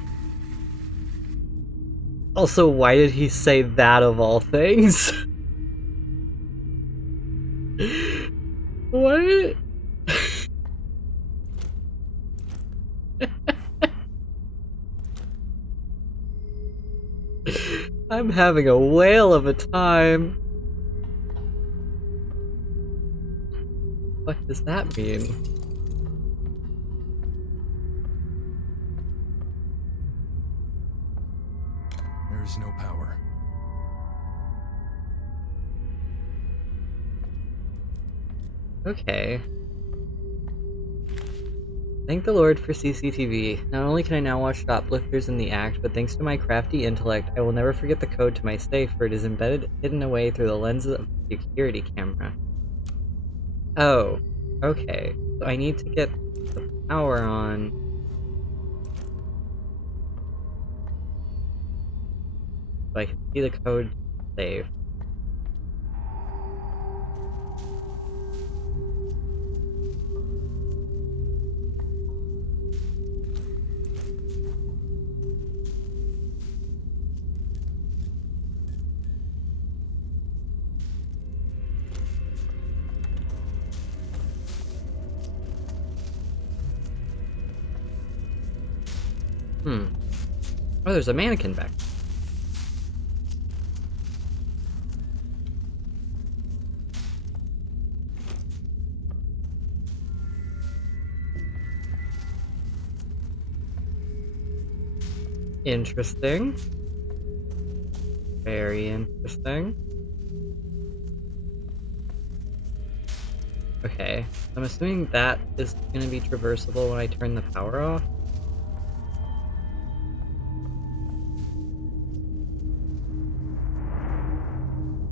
Also, why did he say that of all things? What? I'm having a whale of a time. What does that mean? There's no power. Okay. Thank the Lord for CCTV. Not only can I now watch shoplifters in the act, but thanks to my crafty intellect, I will never forget the code to my safe, for it is embedded, hidden away through the lenses of the security camera. Oh, okay. So I need to get the power on. So I can see the code to save. Oh, there's a mannequin back. Interesting. Very interesting. Okay, I'm assuming that is going to be traversable when I turn the power off.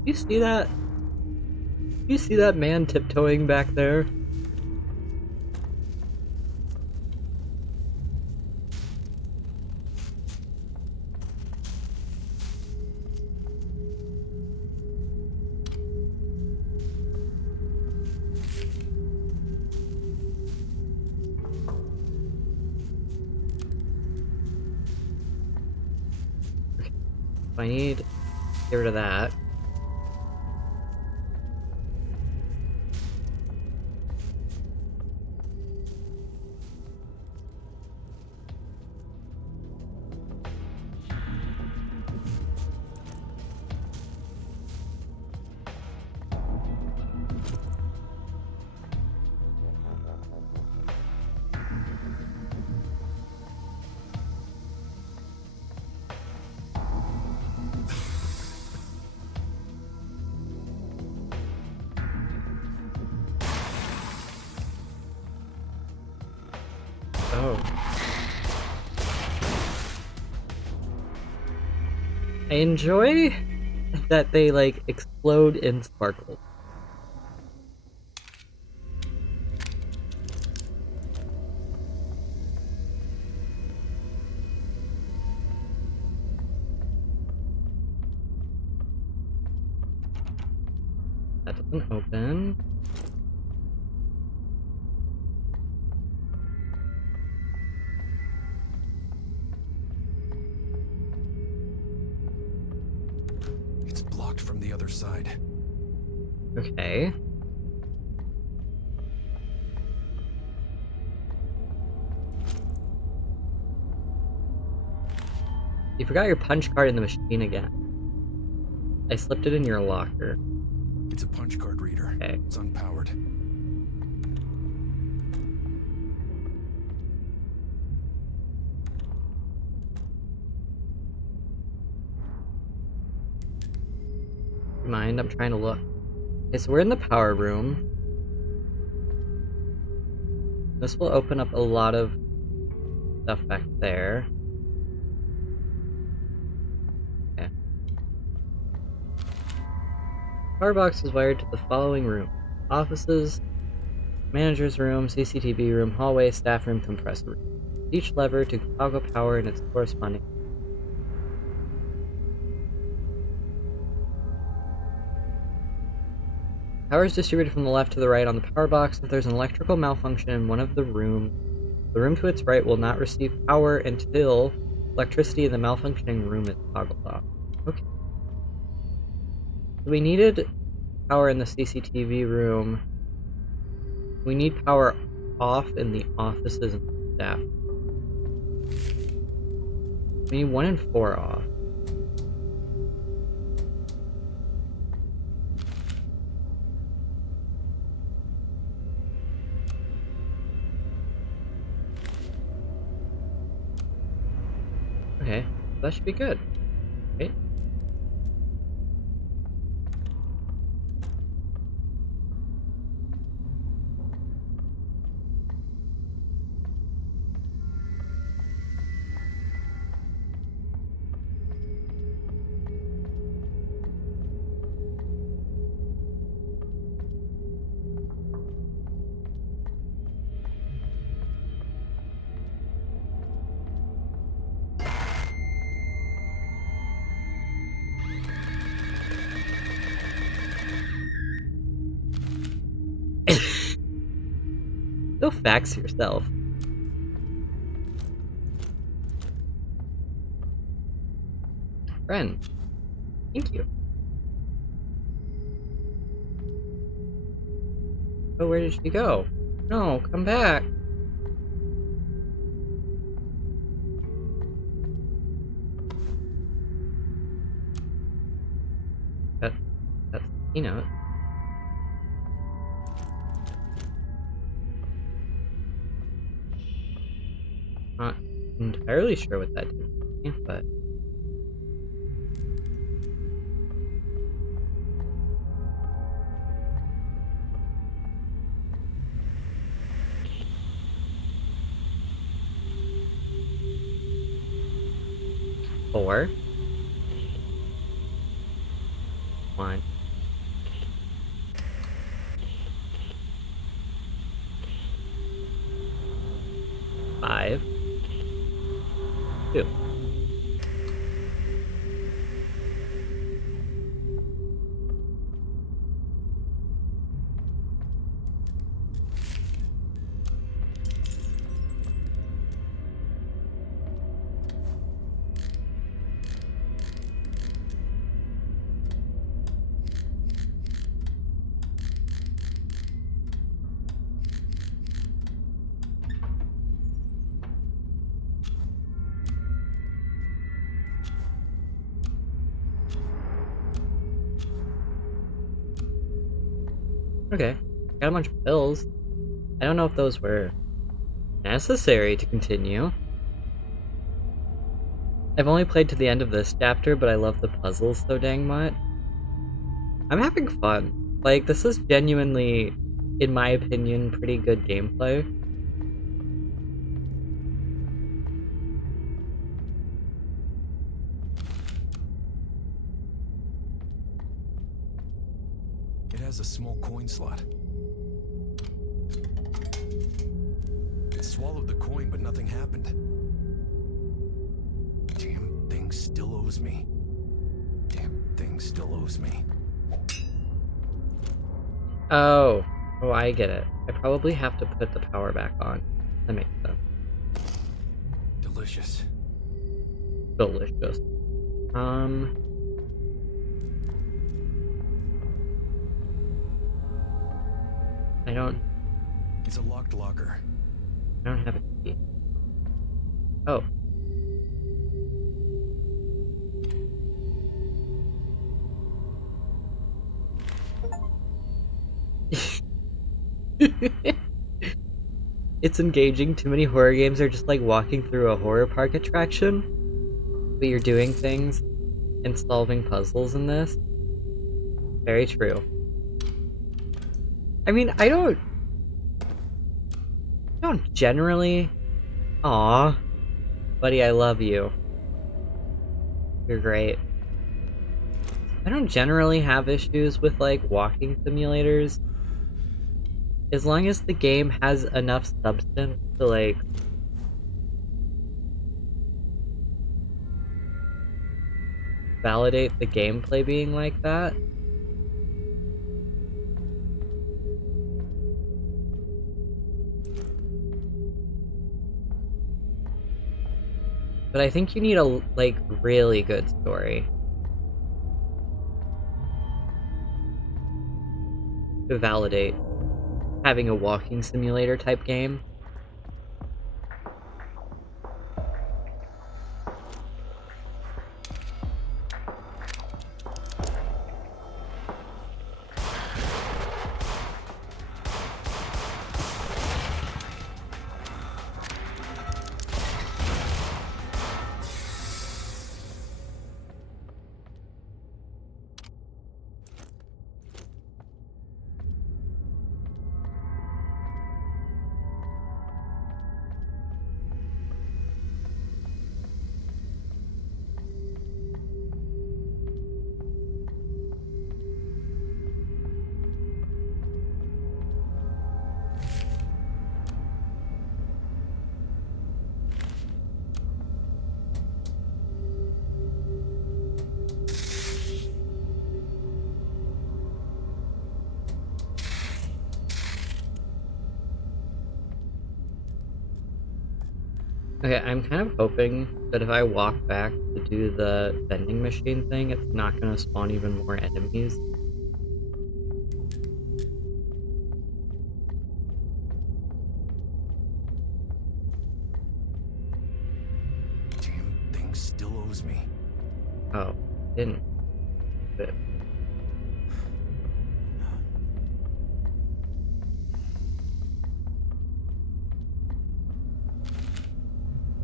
You see that? You see that man tiptoeing back there? Okay, so I need to get rid of that. Oh. I enjoy that they, like, explode in sparkles. That doesn't open. It's blocked from the other side. Okay. You forgot your punch card in the machine again. I slipped it in your locker. It's a punch card reader. Okay. It's unpowered. Mind, I'm trying to look. Okay, so we're in the power room. This will open up a lot of stuff back there. Okay. Power box is wired to the following room: offices, manager's room, CCTV room, hallway, staff room, compressor room. Each lever to toggle power in its corresponding. Power is distributed from the left to the right on the power box. If there's an electrical malfunction in one of the room to its right will not receive power until electricity in the malfunctioning room is toggled off. Okay. We needed power in the CCTV room. We need power off in the offices and staff. We need 1 and 4 off. Okay, that should be good. Right? Go fax yourself. Friend. Thank you. Oh, where did she go? No, come back. That's Peanut. Not entirely sure what that did, but four. 1. 5. 2. Okay, got a bunch of pills. I don't know if those were necessary to continue. I've only played to the end of this chapter, but I love the puzzles so dang much. I'm having fun. Like, this is genuinely, in my opinion, pretty good gameplay. It has a small coin slot. It swallowed the coin, but nothing happened. Damn thing still owes me. Damn thing still owes me. Oh, I get it. I probably have to put the power back on. That makes sense. Delicious. Delicious. I don't It's a locked locker. have a key. Oh. It's engaging. Too many horror games are just like walking through a horror park attraction, but you're doing things and solving puzzles in this. Very true. I mean, I don't generally. Aw, buddy, I love you. You're great. I don't generally have issues with like walking simulators as long as the game has enough substance to like validate the gameplay being like that. But I think you need a like really good story to validate having a walking simulator type game. Okay, I'm kind of hoping that if I walk back to do the vending machine thing, it's not going to spawn even more enemies. Damn thing still owes me. Oh, didn't. But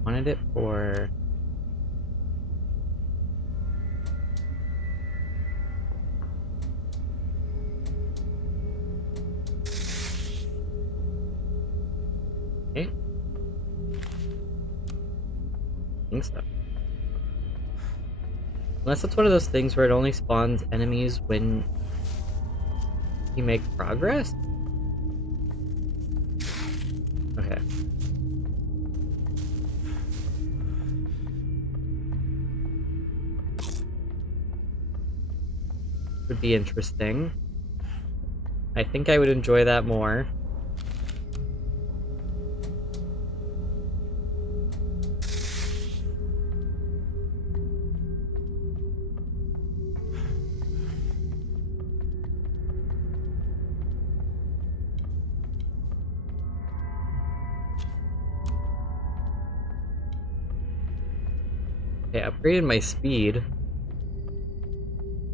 wanted it for... Okay. I think so. Unless it's one of those things where it only spawns enemies when you make progress? Okay. Would be interesting. I think I would enjoy that more. Okay, I upgraded my speed.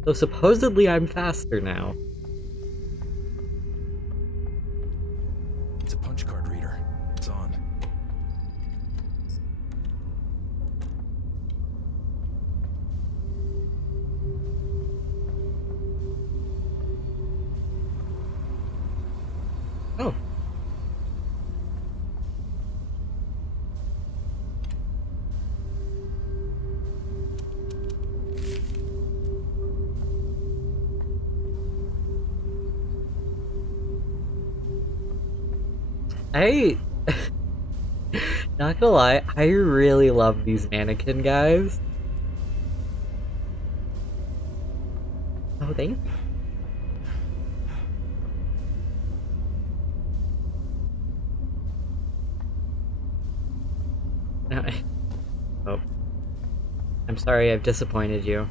So supposedly I'm faster now. It's a punch card reader. It's on. Oh. I... Not gonna lie, I really love these mannequin guys. Oh, thank you. No, oh. I'm sorry I've disappointed you.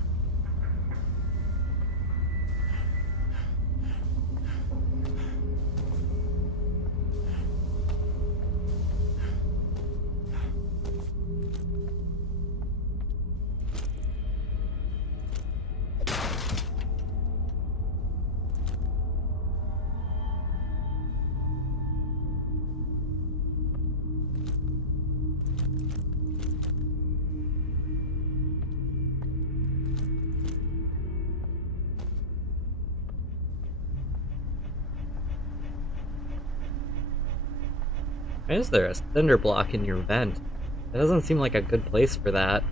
Why is there a cinder block in your vent? That doesn't seem like a good place for that.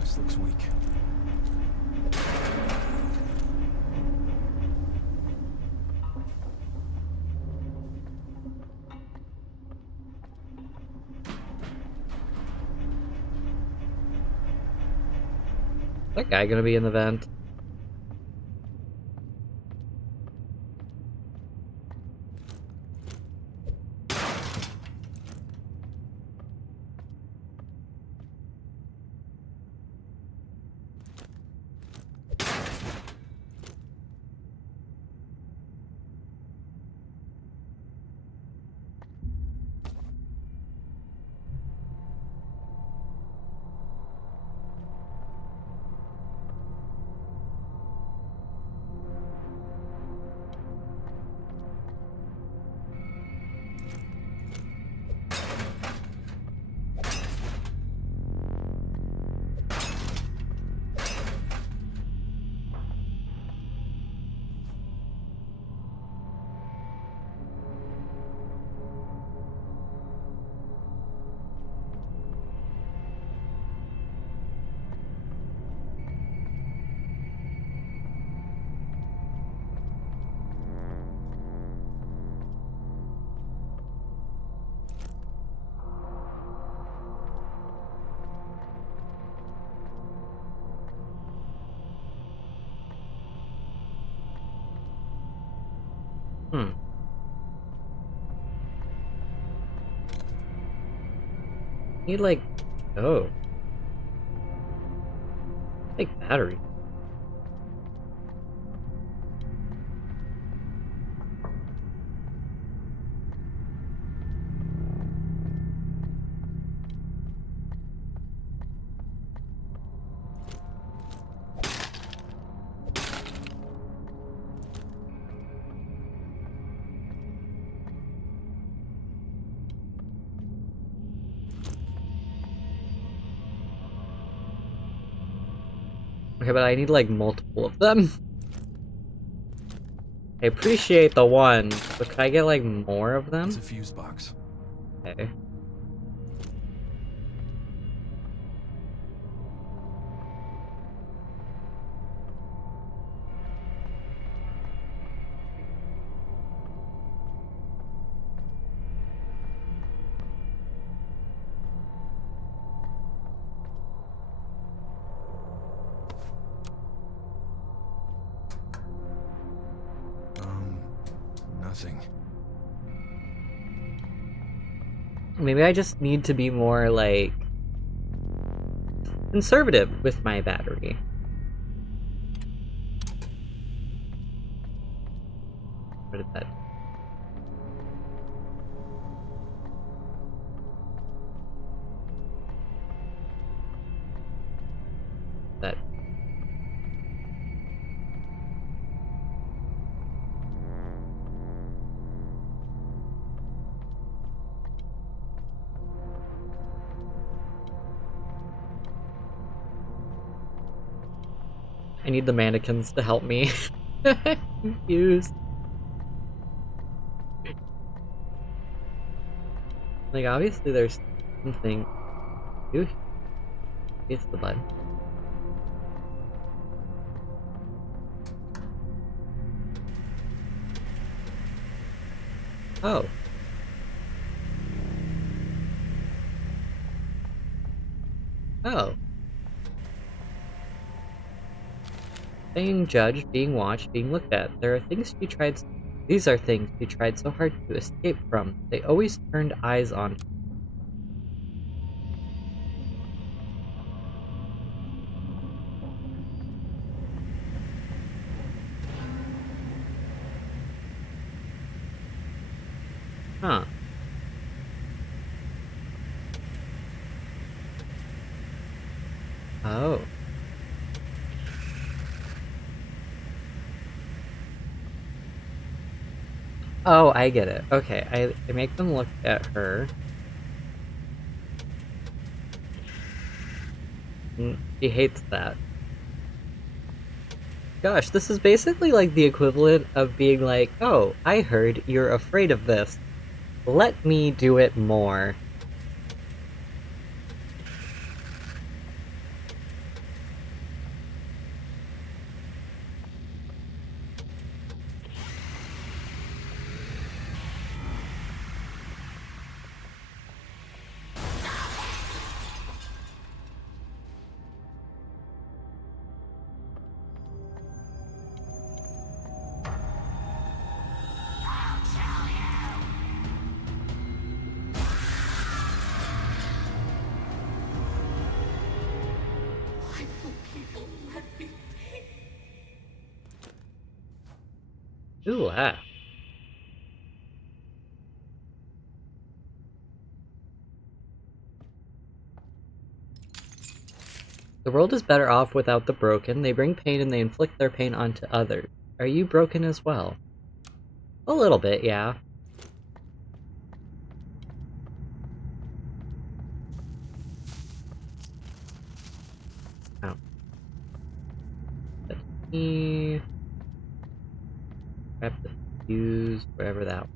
This looks weak. That guy gonna be in the vent? Hmm. Need like, oh, like battery. Okay, but I need like multiple of them. I appreciate the one, but could I get like more of them? It's a fuse box. Okay. Nothing. Maybe I just need to be more like conservative with my battery. What did that? That. I need the mannequins to help me. Confused. Like obviously there's something. Ooh, it's the button. Oh. Oh. Being judged, being watched, being looked at. There are things she tried. These are things she tried so hard to escape from. They always turned eyes on. Huh. Oh. Oh, I get it. Okay, I make them look at her. She hates that. Gosh, this is basically like the equivalent of being like, oh, I heard you're afraid of this. Let me do it more. Who laughed? The world is better off without the broken. They bring pain and they inflict their pain onto others. Are you broken as well? A little bit, yeah. Oh. Let me grab the fuse, wherever that was.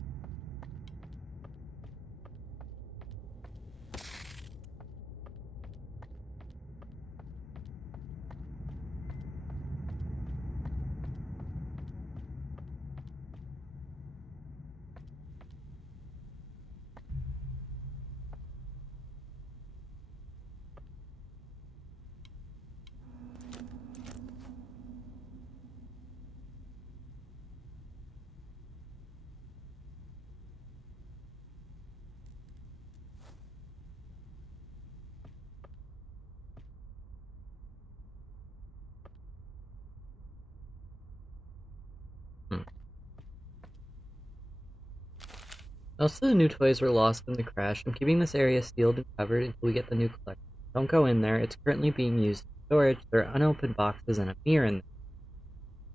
Most of the new toys were lost in the crash. I'm keeping this area sealed and covered until we get the new collection. Don't go in there. It's currently being used as storage. There are unopened boxes and a mirror in there.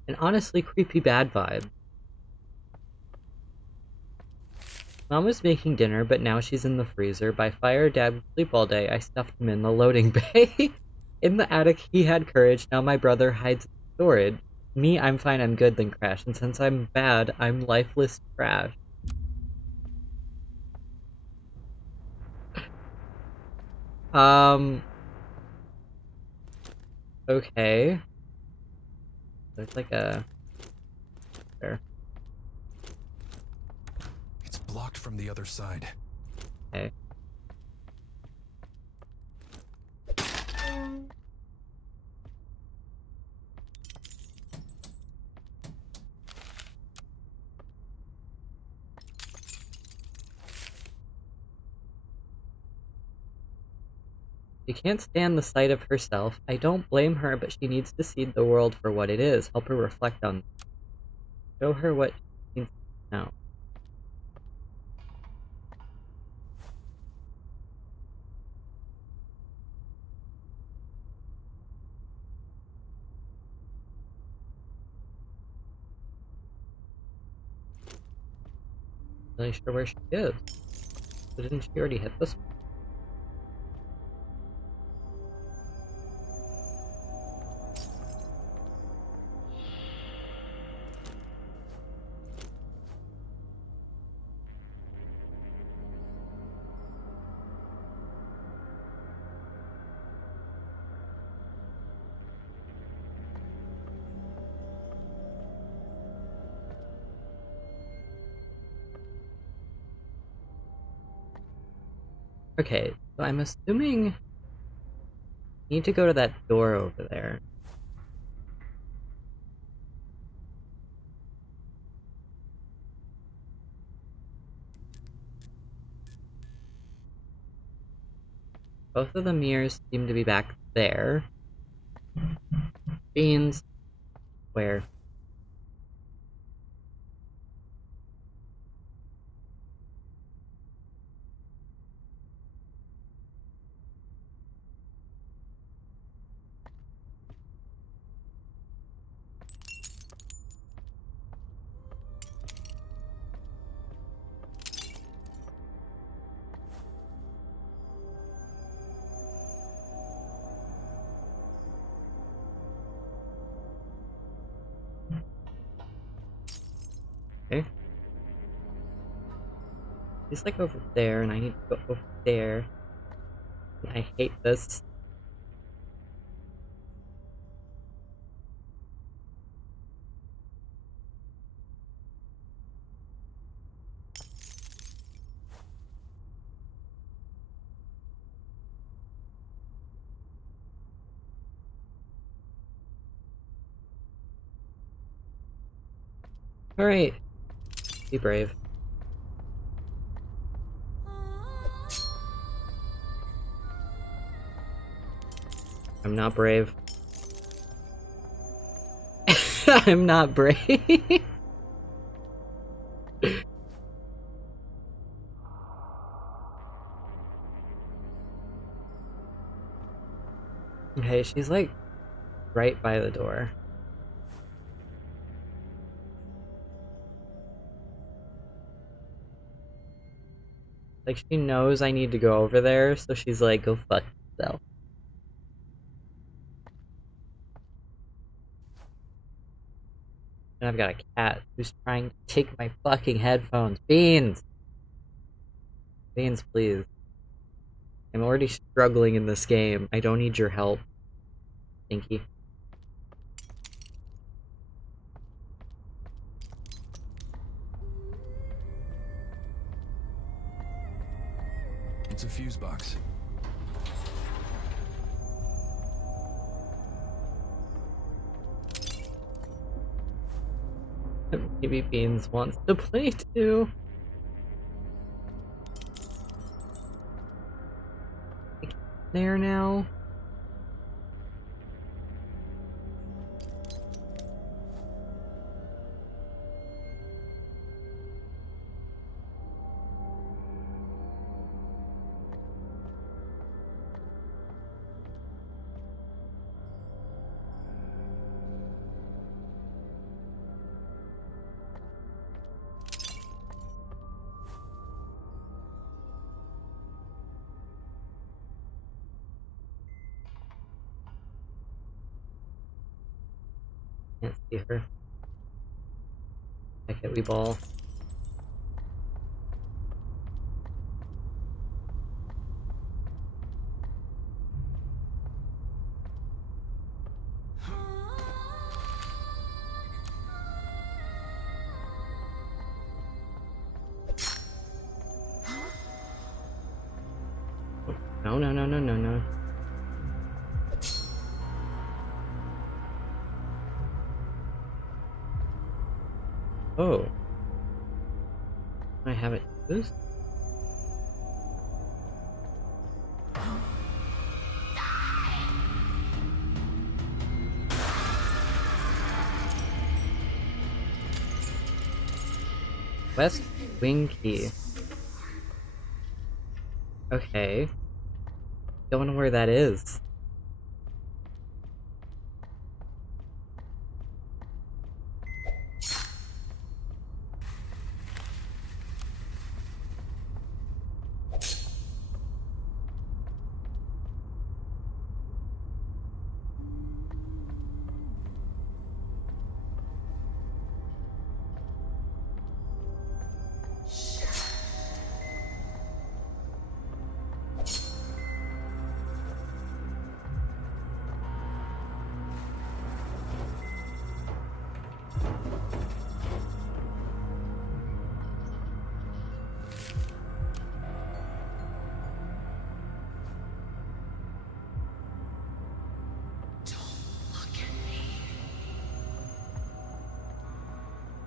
An honestly creepy bad vibe. Mom was making dinner, but now she's in the freezer. By fire, Dad would sleep all day. I stuffed him in the loading bay. In the attic, he had courage. Now my brother hides in storage. Me, I'm fine, I'm good, then crash. And since I'm bad, I'm lifeless trash. Okay. There's like a... There. It's blocked from the other side. Okay. She can't stand the sight of herself. I don't blame her, but she needs to see the world for what it is. Help her reflect on it. Show her what she needs to know. Really sure where she is. But didn't she already hit this one? Okay, so I'm assuming I need to go to that door over there. Both of the mirrors seem to be back there. Beans. Where? Okay. He's like over there, and I need to go over there. I hate this. Alright. Be brave. I'm not brave. I'm not brave. Okay, she's like right by the door. Like, she knows I need to go over there, so she's like, go fuck yourself. And I've got a cat who's trying to take my fucking headphones. Beans! Beans, please. I'm already struggling in this game. I don't need your help. Thank you. It's a fuse box. Maybe Beans wants to play too. There now. Can't see her. Heck it, we ball. No, no, no, no, no, no. Oh. I haven't used? West Wing Key. Okay. Don't know where that is.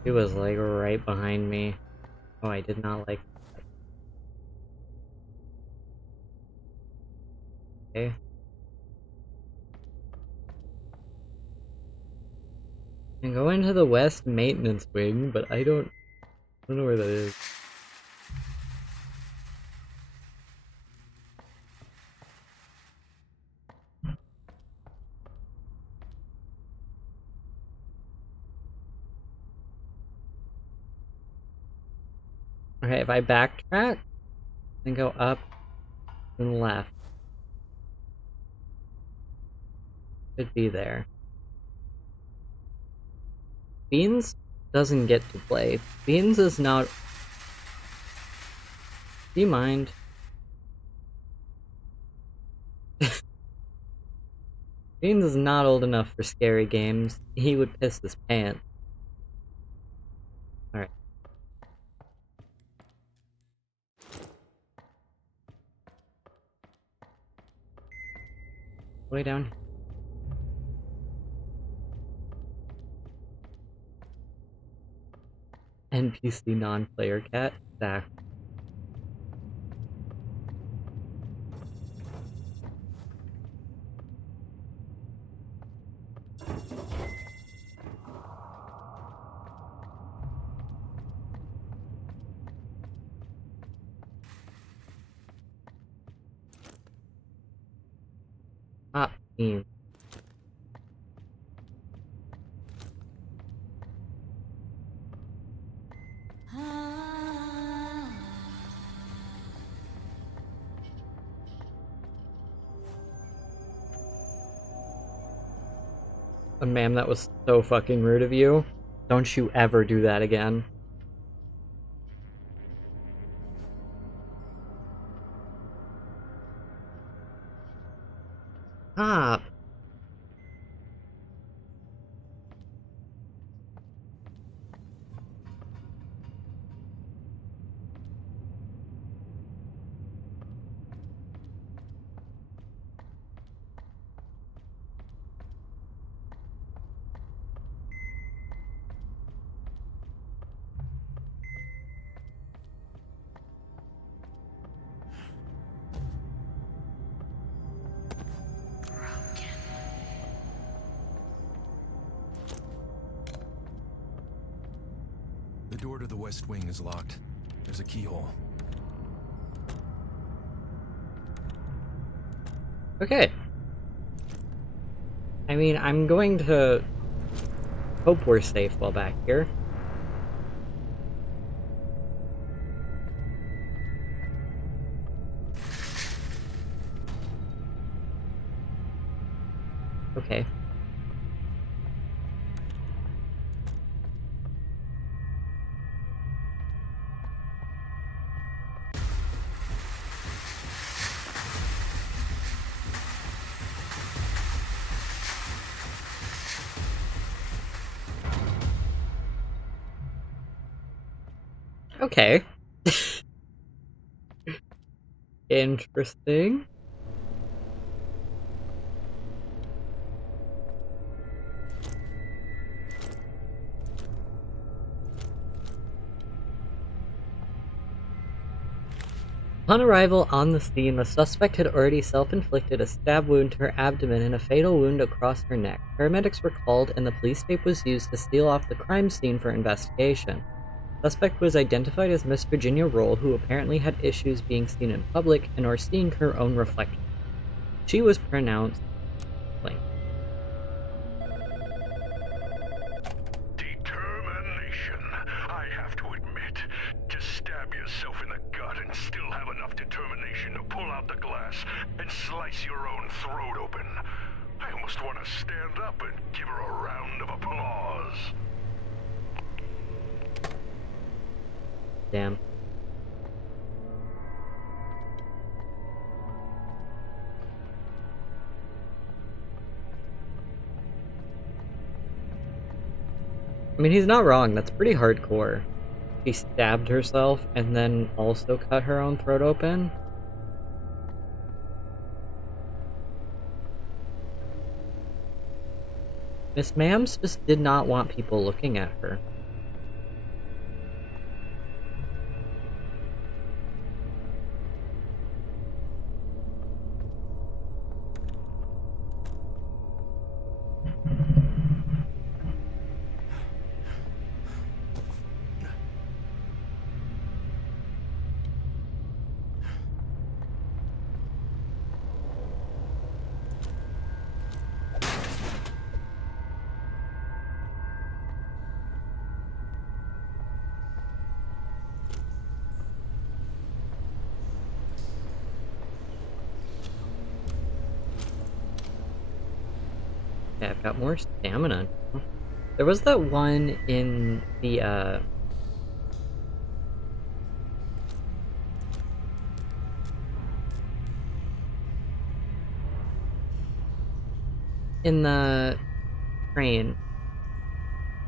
He was like right behind me. Oh, I did not like that. Okay. Can go into the west maintenance wing, but I don't know where that is. Okay, if I backtrack and go up and left, should be there. Beans doesn't get to play. Beans is not. Do you mind? Beans is not old enough for scary games. He would piss his pants. Alright. Way down. NPC non-player cat. Zach. Ah, scene. Ma'am, that was so fucking rude of you. Don't you ever do that again. Stop. The door to the west wing is locked. There's a keyhole. Okay. I mean, I'm going to hope we're safe while back here. Okay. Okay. Interesting. Upon arrival on the scene, the suspect had already self-inflicted a stab wound to her abdomen and a fatal wound across her neck. Paramedics were called, and the police tape was used to seal off the crime scene for investigation. The suspect was identified as Miss Virginia Roll, who apparently had issues being seen in public and or seeing her own reflection. She was pronounced blank. Determination. I have to admit, to stab yourself in the gut and still have enough determination to pull out the glass and slice your own throat open. I almost want to stand up and give her a round of applause. Damn. I mean, he's not wrong. That's pretty hardcore. She stabbed herself and then also cut her own throat open. Miss Mams just did not want people looking at her. Yeah, I've got more stamina. There was that one in the, in the train.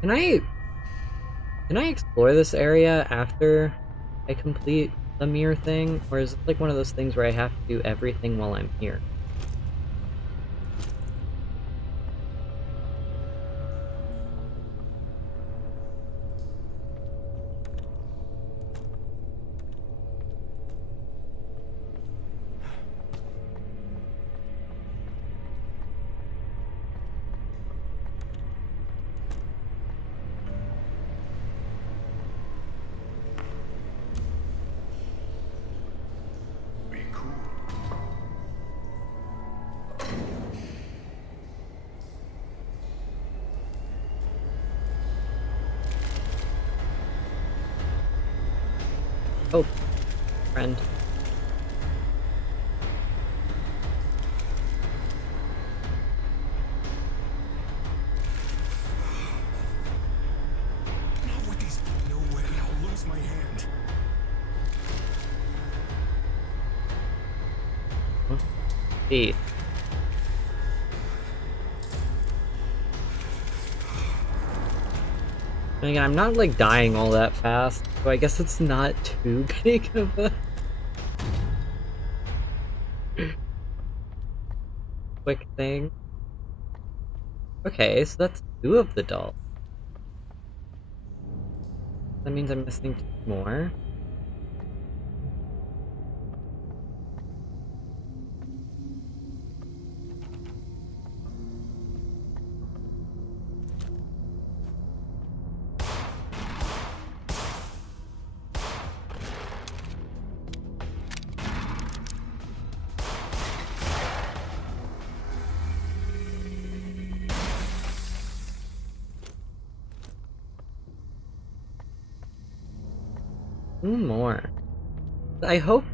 Can I explore this area after I complete the mirror thing? Or is it like one of those things where I have to do everything while I'm here? Be cool. Oh, friend. Not with these. No way, I'll lose my hand. See. And again, I'm not like dying all that fast, so I guess it's not too big of a quick thing. Okay, so that's 2 of the dolls. That means I'm missing 2 more. Two more. I hope.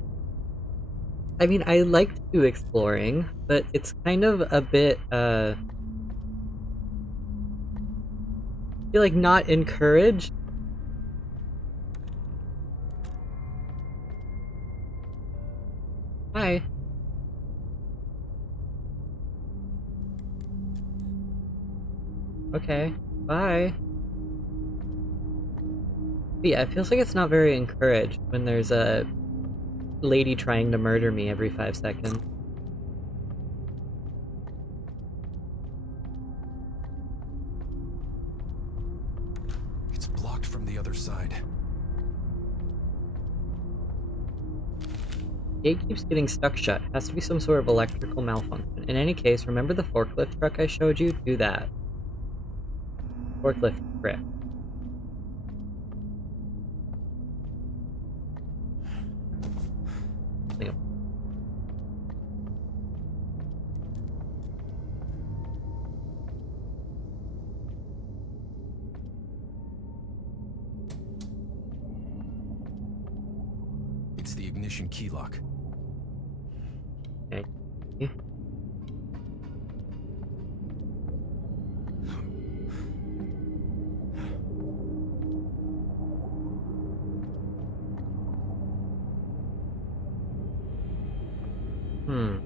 I mean, I like to do exploring, but it's kind of a bit, I feel like not encouraged. Hi. Okay. Bye. But yeah, it feels like it's not very encouraged when there's a lady trying to murder me every 5 seconds. It's blocked from the other side. Gate keeps getting stuck shut. Has to be some sort of electrical malfunction. In any case, remember the forklift truck I showed you? Do that. Forklift trip. It's the ignition key lock. Okay. Hmm.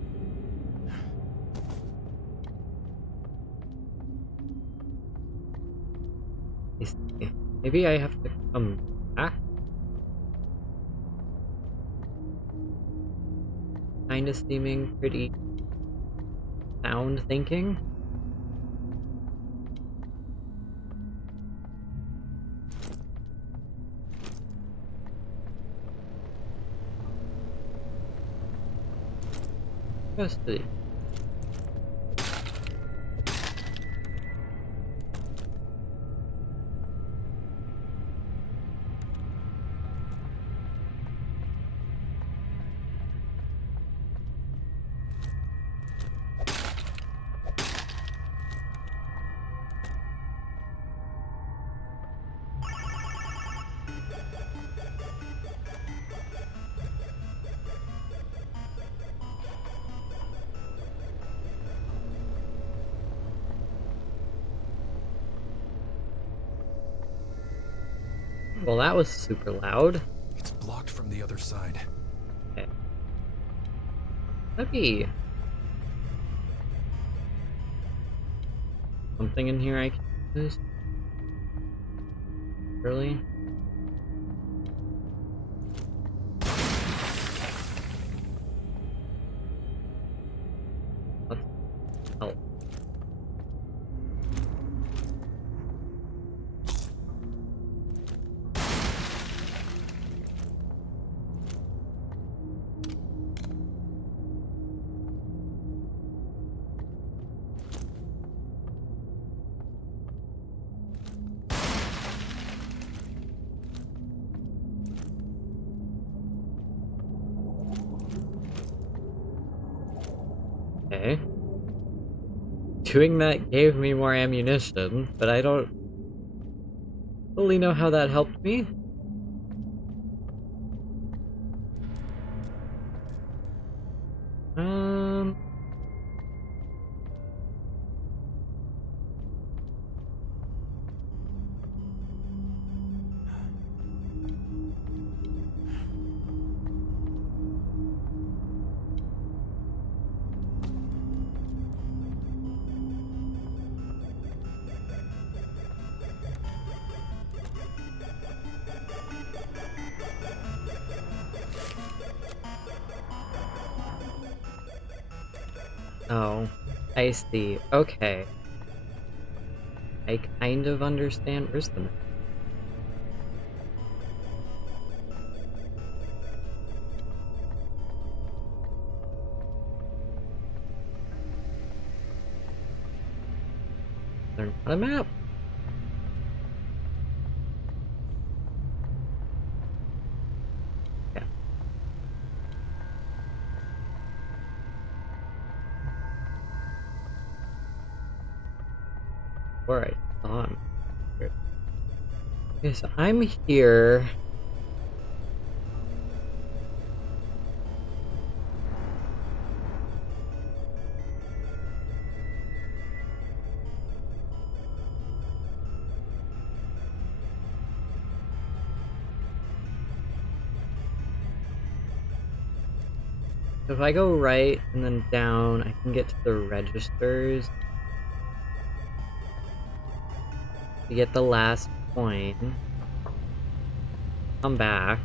Maybe I have to come back? Kinda seeming pretty sound thinking. Just the Well, that was super loud. It's blocked from the other side. Okay. That'd be something in here I can use. Really? Let's help. Okay. Doing that gave me more ammunition, but I don't fully know how that helped me. Oh, I see. Okay. I kind of understand. Where's the map? There's not a map. Yeah. Alright, on. Okay, so I'm here. So if I go right and then down, I can get to the registers to get the last coin. Come back.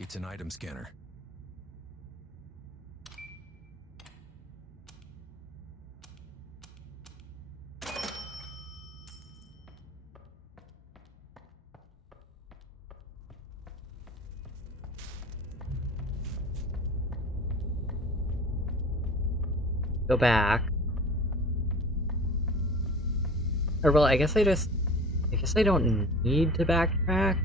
It's an item scanner. Go back. Or well, I guess I don't need to backtrack.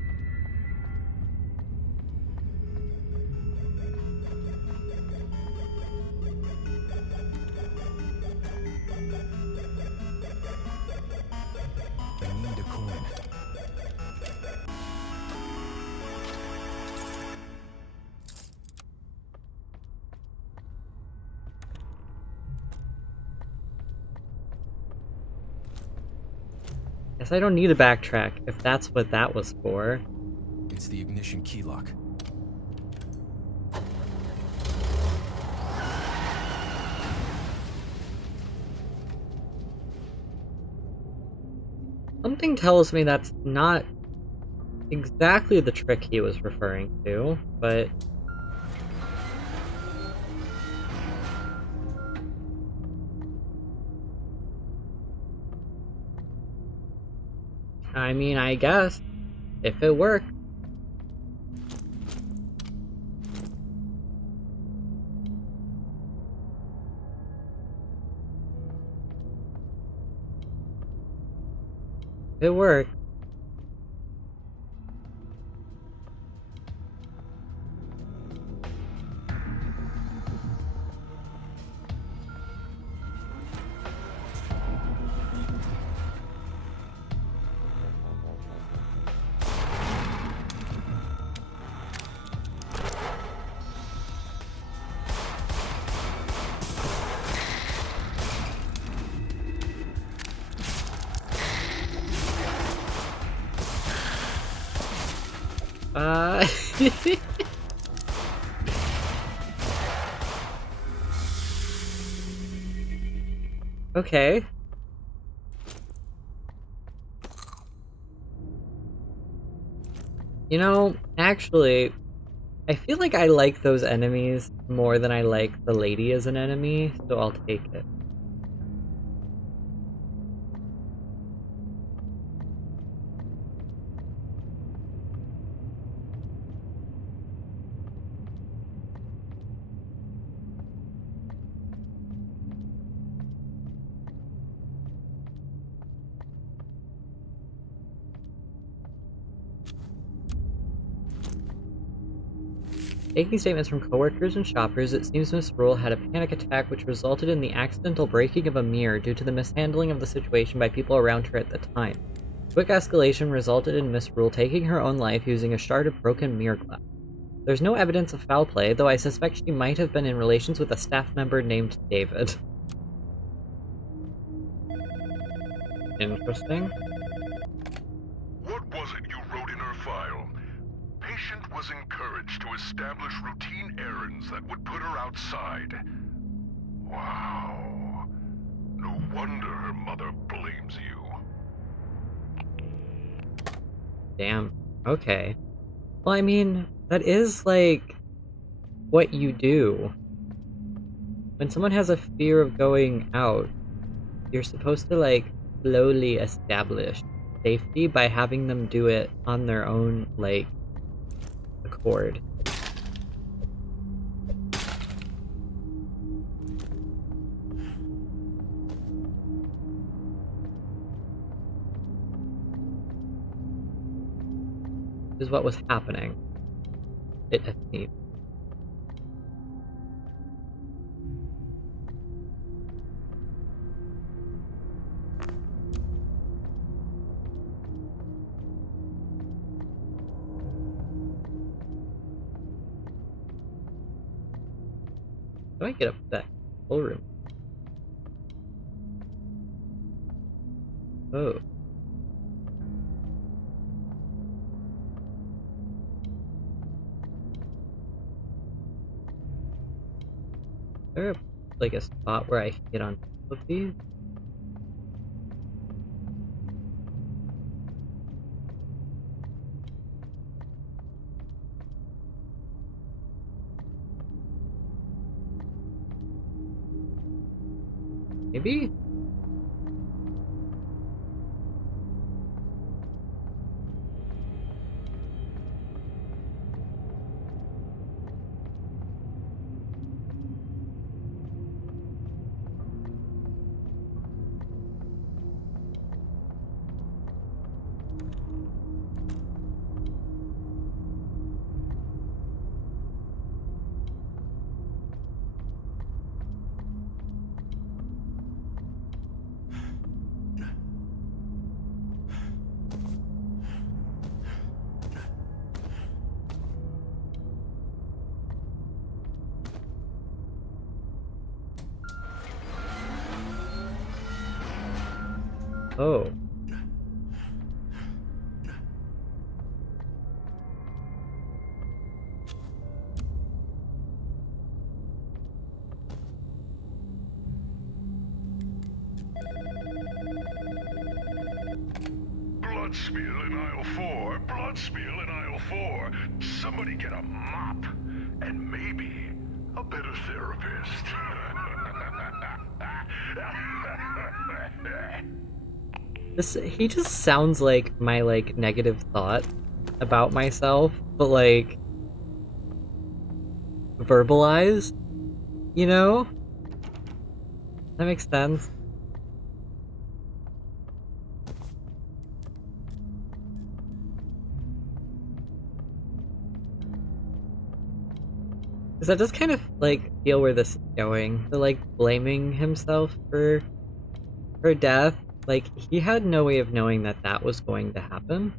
I need a coin. Guess I don't need to backtrack if that's what that was for. It's the ignition key lock. Something tells me that's not exactly the trick he was referring to, but I mean, I guess if it worked. It worked. Uh... Okay. You know, actually, I feel like I like those enemies more than I like the lady as an enemy, so I'll take it. Taking statements from coworkers and shoppers, it seems Miss Rule had a panic attack which resulted in the accidental breaking of a mirror due to the mishandling of the situation by people around her at the time. Quick escalation resulted in Miss Rule taking her own life using a shard of broken mirror glass. There's no evidence of foul play, though I suspect she might have been in relations with a staff member named David. Interesting. What was it you wrote in her file? Patient was encouraged to establish routine errands that would put her outside. Wow. No wonder her mother blames you. Damn. Okay. Well, I mean, that is, like, what you do. When someone has a fear of going out, you're supposed to, like, slowly establish safety by having them do it on their own, like, accord. This is what was happening. It seems. How do I get up to that whole room? Oh. Is there like a spot where I can get on top of these? Maybe? Oh. Blood spill in aisle 4. Blood spill in aisle 4. Somebody get a mop. And maybe a better therapist. He just sounds like my, like, negative thought about myself, but, like, verbalized, you know? That makes sense. Because I just kind of, like, feel where this is going. The, like, blaming himself for her death. Like, he had no way of knowing that that was going to happen.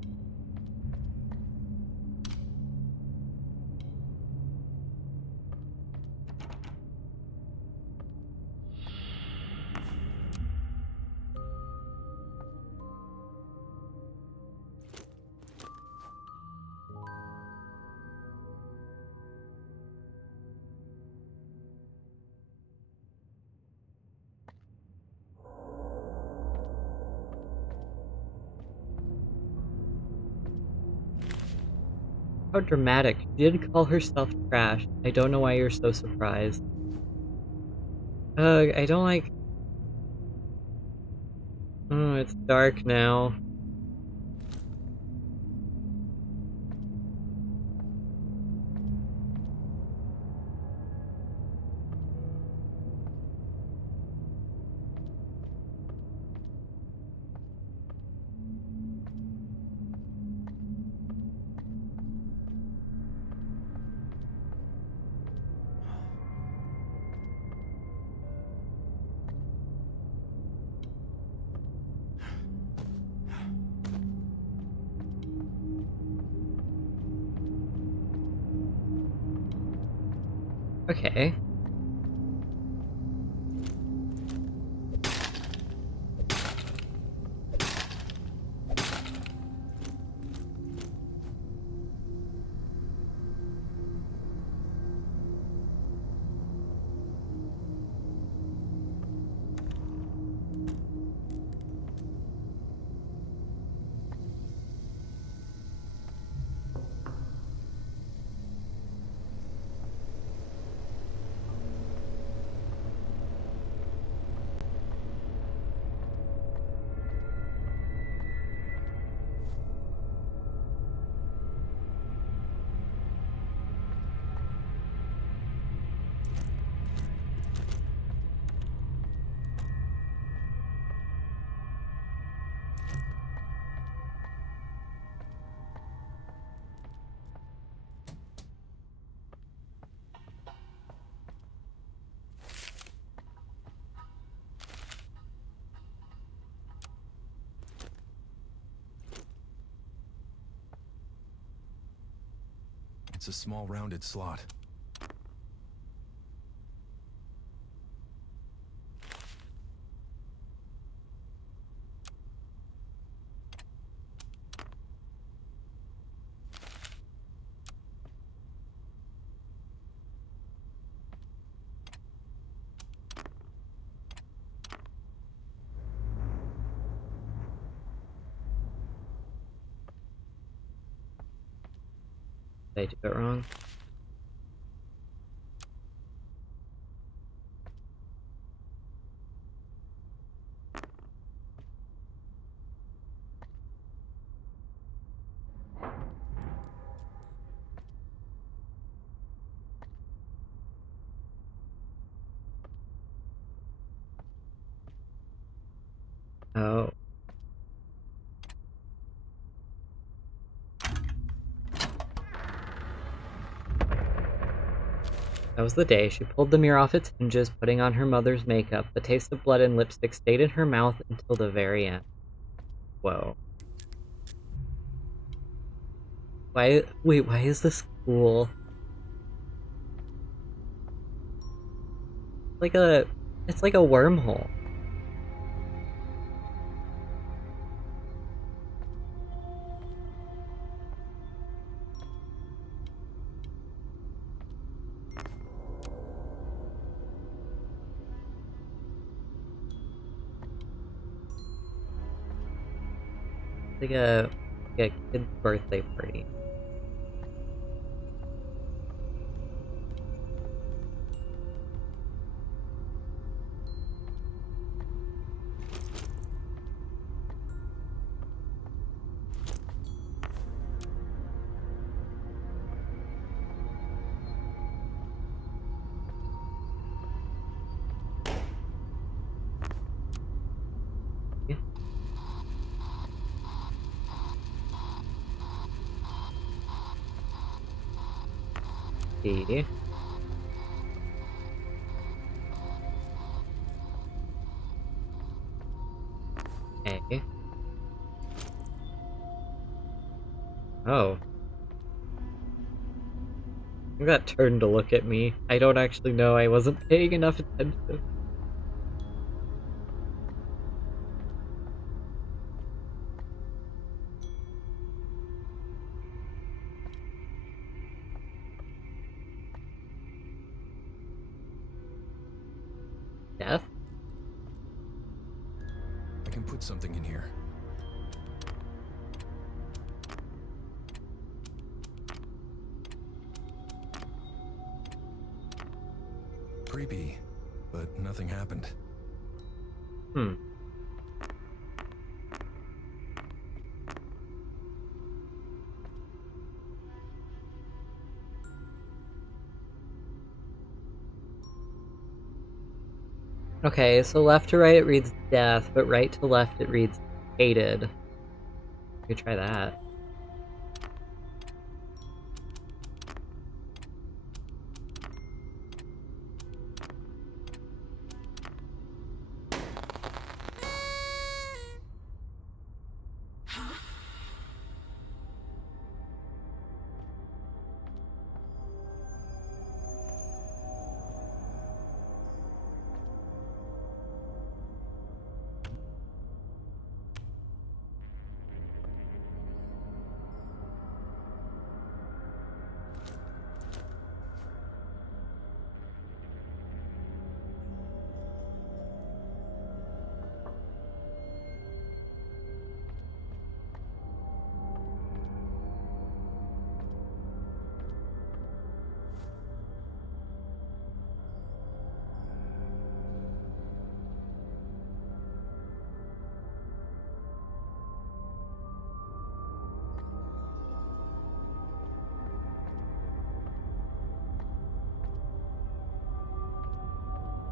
How dramatic. She did call herself trash. I don't know why you're so surprised. I don't like... Oh, it's dark now. Okay. It's a small rounded slot. Did I do it wrong? Oh. That was the day. She pulled the mirror off its hinges, putting on her mother's makeup. The taste of blood and lipstick stayed in her mouth until the very end. Whoa. Why is this cool? Like a, it's like a wormhole. Like a kid's birthday party. Yeah. See. Okay. Oh. I got turned to look at me. I don't actually know. I wasn't paying enough attention. Death? I can put something in here. Creepy, but nothing happened. Hmm. Okay, so left to right it reads death, but right to left it reads hated. You could try that.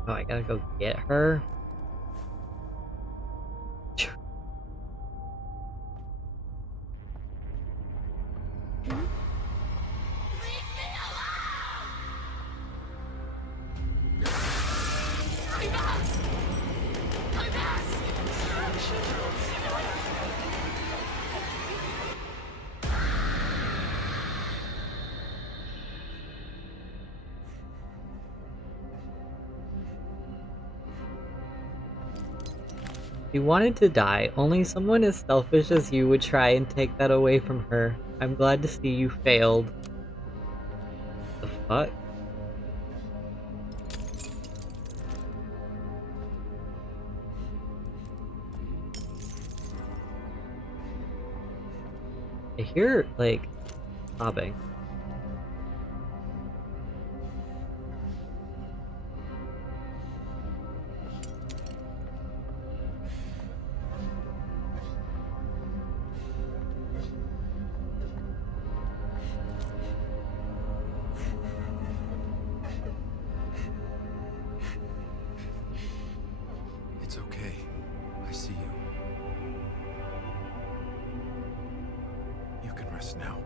Oh, I gotta go get her? She wanted to die. Only someone as selfish as you would try and take that away from her. I'm glad to see you failed. The fuck? I hear, like, sobbing. It's okay. I see you. You can rest now.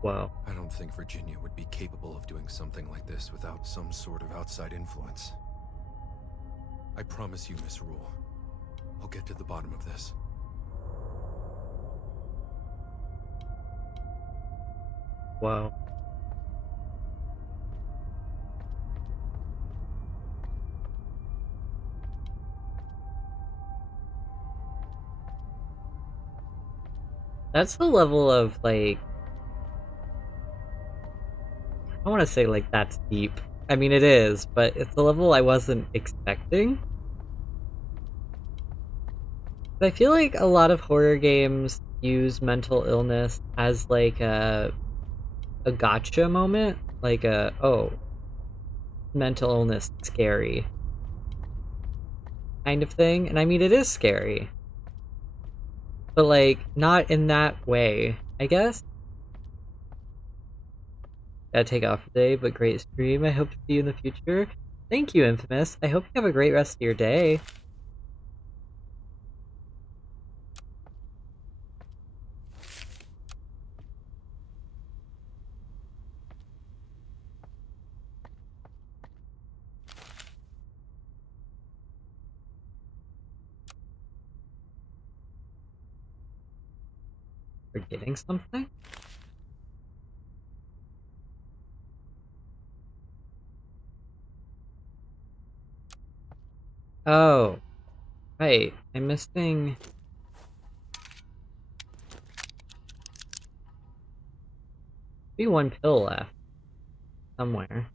Whoa. I don't think Virginia would be capable of doing something like this without some sort of outside influence. I promise you, Miss Rule, I'll get to the bottom of this. Whoa. That's the level of, like... I don't want to say, like, that's deep. I mean, it is, but it's a level I wasn't expecting. But I feel like a lot of horror games use mental illness as, like, a gotcha moment. Like oh, mental illness scary kind of thing. And I mean, it is scary. But, like, not in that way, I guess. Gotta take off today, but great stream. I hope to see you in the future. Thank you, Infamous. I hope you have a great rest of your day. Forgetting something? Oh, right. I'm missing... Be one pill left. Somewhere.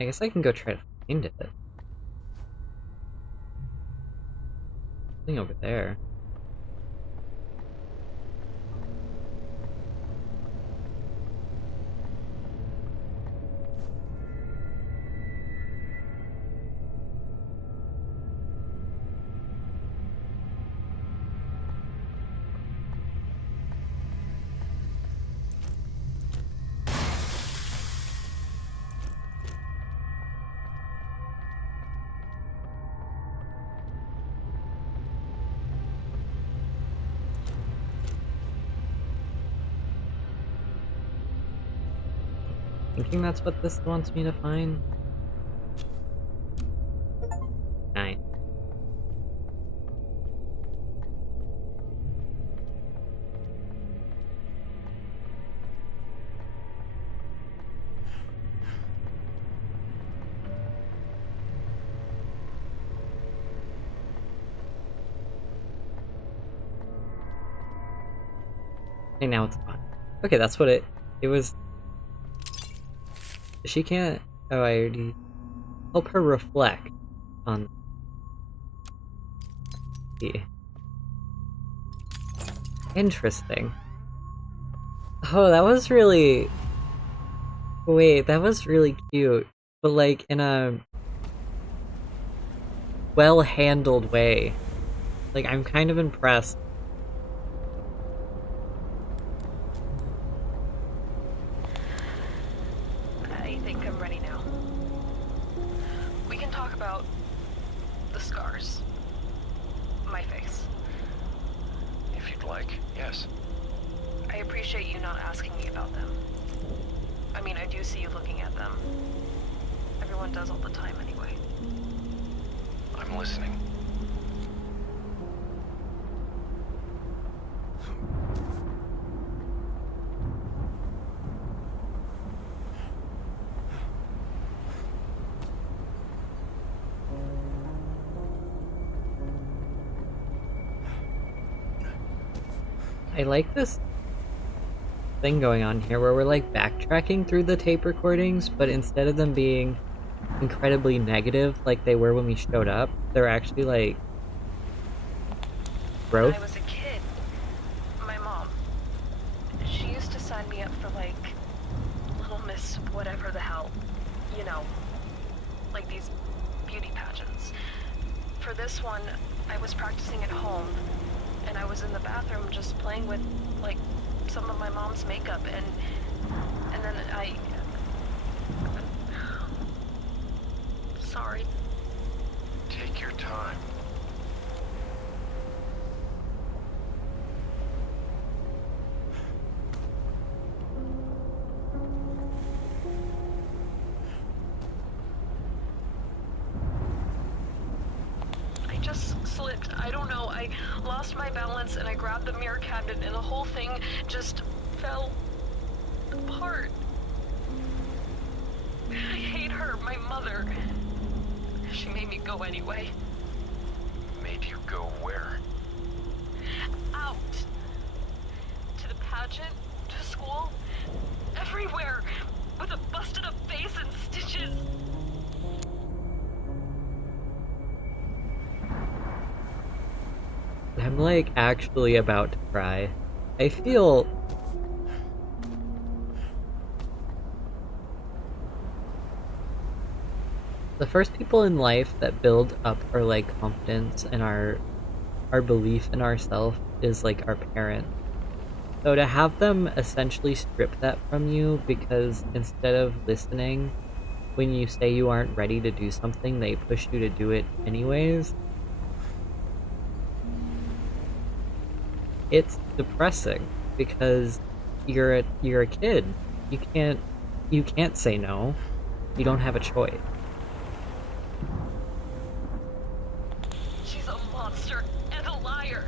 I guess I can go try to find it. Something over there. Thinking that's what this wants me to find? 9. Okay, now it's gone. Okay, that's what it was. She can't... Oh, I already... Help her reflect on... the... Interesting. Oh, that was really... Wait, that was really cute. but like in a well-handled way. Like, I'm kind of impressed. I think I'm ready now. We can talk about the scars. My face. If you'd like, yes. I appreciate you not asking me about them. I mean, I do see you looking at them. Everyone does all the time anyway. I'm listening. I like this thing going on here where we're like backtracking through the tape recordings, but instead of them being incredibly negative like they were when we showed up, they're actually like When I growth. was a kid, my mom, she used to sign me up for like Little Miss whatever the hell, you know, like these beauty pageants. For this one, I was practicing at home, and I was in the bathroom just playing with like some of my mom's makeup, and then I sorry. Take your time. I just slipped. I don't know. I lost my balance and I grabbed the mirror cabinet and the whole thing just fell apart. I hate her, my mother. She made me go anyway. Made you go where? Out. To the pageant, to school, everywhere, with a busted up face and stitches. I'm like actually about to cry. I feel the first people in life that build up our like confidence and our belief in ourselves is like our parents. So to have them essentially strip that from you because instead of listening when you say you aren't ready to do something, they push you to do it anyways. It's depressing because you're a kid. You can't you can't say no. You don't have a choice. She's a monster and a liar.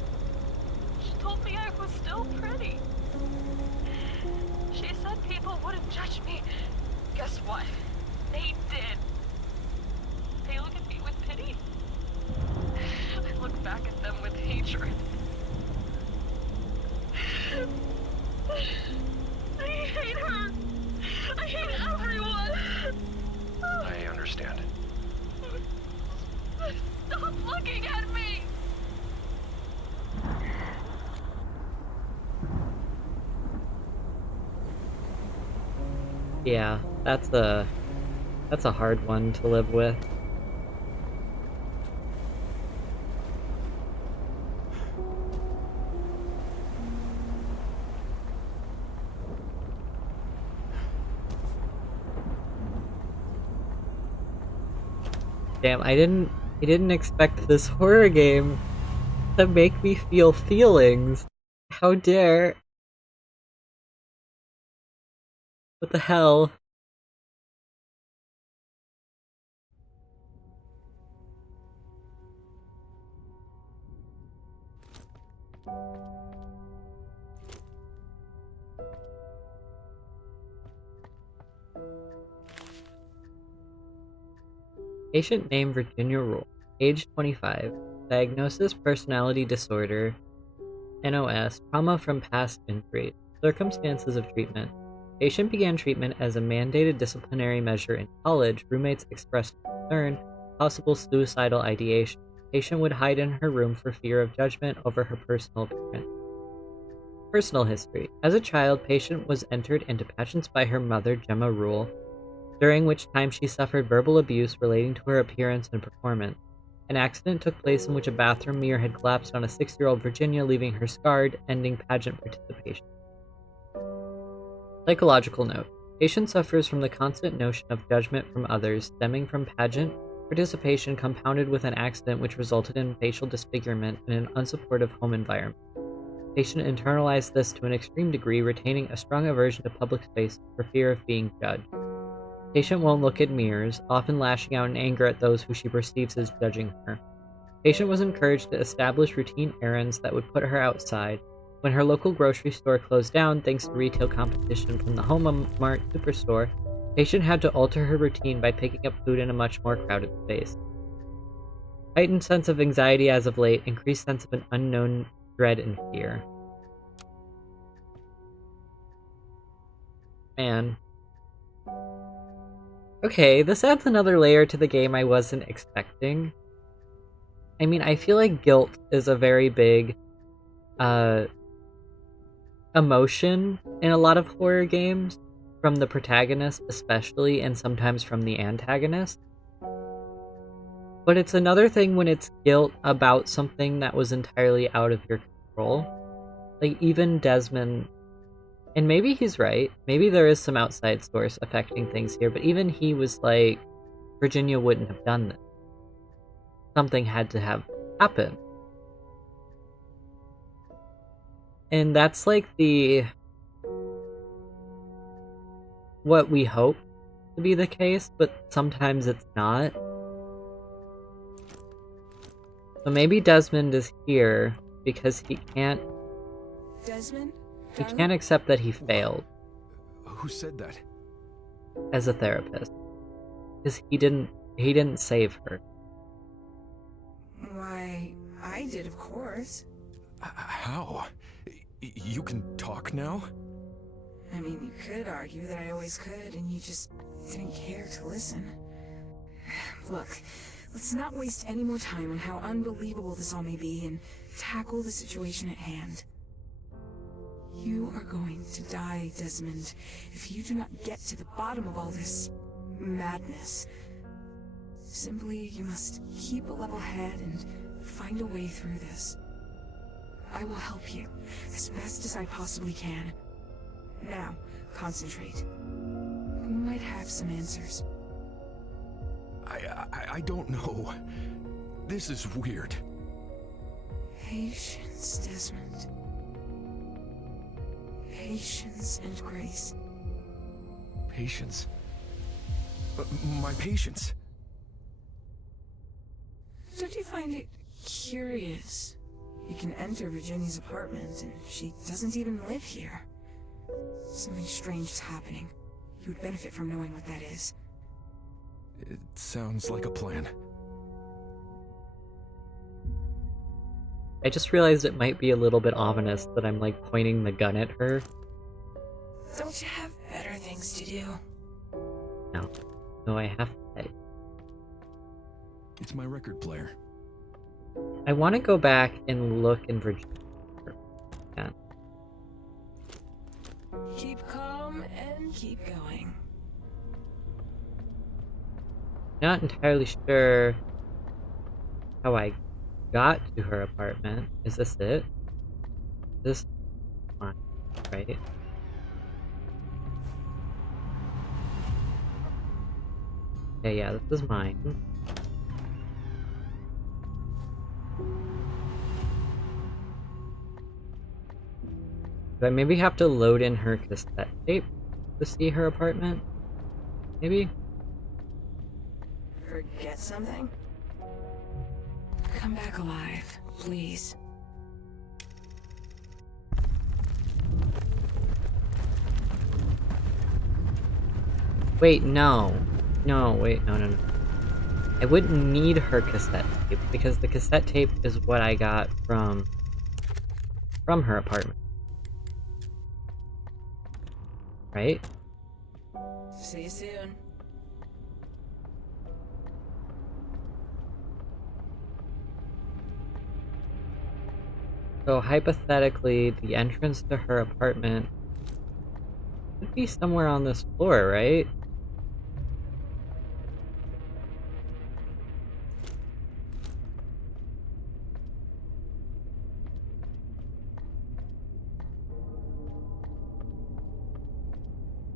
She told me I was still pretty. She said people wouldn't judge me. Guess what? They did. They look at me with pity. I look back at them with hatred. I hate her. I hate everyone. I understand. Stop looking at me. Yeah, that's a hard one to live with. Damn, I didn't expect this horror game to make me feel feelings. How dare? What the hell? Patient name Virginia Rule. Age 25. Diagnosis personality disorder. NOS. Trauma from past injury. Circumstances of treatment. Patient began treatment as a mandated disciplinary measure in college. Roommates expressed concern, possible suicidal ideation. Patient would hide in her room for fear of judgment over her personal appearance. Personal history. As a child, Patient was entered into pageants by her mother, Gemma Rule. during which time she suffered verbal abuse relating to her appearance and performance. An accident took place in which a bathroom mirror had collapsed on a 6-year-old Virginia, leaving her scarred, ending pageant participation. Psychological note. Patient suffers from the constant notion of judgment from others stemming from pageant participation compounded with an accident which resulted in facial disfigurement in an unsupportive home environment. Patient internalized this to an extreme degree, retaining a strong aversion to public space for fear of being judged. Patient won't look at mirrors, often lashing out in anger at those who she perceives as judging her. Patient was encouraged to establish routine errands that would put her outside. When her local grocery store closed down thanks to retail competition from the Home Mart superstore, Patient had to alter her routine by picking up food in a much more crowded space. Heightened sense of anxiety as of late, increased sense of an unknown dread and fear. Man. Okay, this adds another layer to the game I wasn't expecting. I mean, I feel like guilt is a very big emotion in a lot of horror games, from the protagonist especially, and sometimes from the antagonist. But it's another thing when it's guilt about something that was entirely out of your control. Like, even Desmond, and maybe he's right, maybe there is some outside source affecting things here, but even he was like, Virginia wouldn't have done this. Something had to have happened. And that's like what we hope to be the case, but sometimes it's not. So maybe Desmond is here because he can't accept that he failed. Who said that? As a therapist. Because he didn't save her. Why, I did, of course. How? You can talk now? I mean, you could argue that I always could, and you just didn't care to listen. Look, let's not waste any more time on how unbelievable this all may be, and tackle the situation at hand. You are going to die, Desmond, if you do not get to the bottom of all this madness. Simply, you must keep a level head and find a way through this. I will help you as best as I possibly can. Now, concentrate. We might have some answers. I don't know. This is weird. Patience, Desmond. Patience and grace. Patience? My patience? Don't you find it curious? You can enter Virginia's apartment, and she doesn't even live here. Something strange is happening. You would benefit from knowing what that is. It sounds like a plan. I just realized it might be a little bit ominous that I'm like pointing the gun at her. Don't you have better things to do? No, I have to say. It's my record player. I want to go back and look in Virginia. Yeah. Keep calm and keep going. Not entirely sure how I got to her apartment. Is this it? This one, right? Okay, yeah, this is mine. Do I maybe have to load in her cassette tape to see her apartment? Maybe? Forget something? Come back alive, please. Wait, no. No, wait, no. I wouldn't need her cassette tape, because the cassette tape is what I got from her apartment. Right? See you soon. So hypothetically, the entrance to her apartment would be somewhere on this floor, right?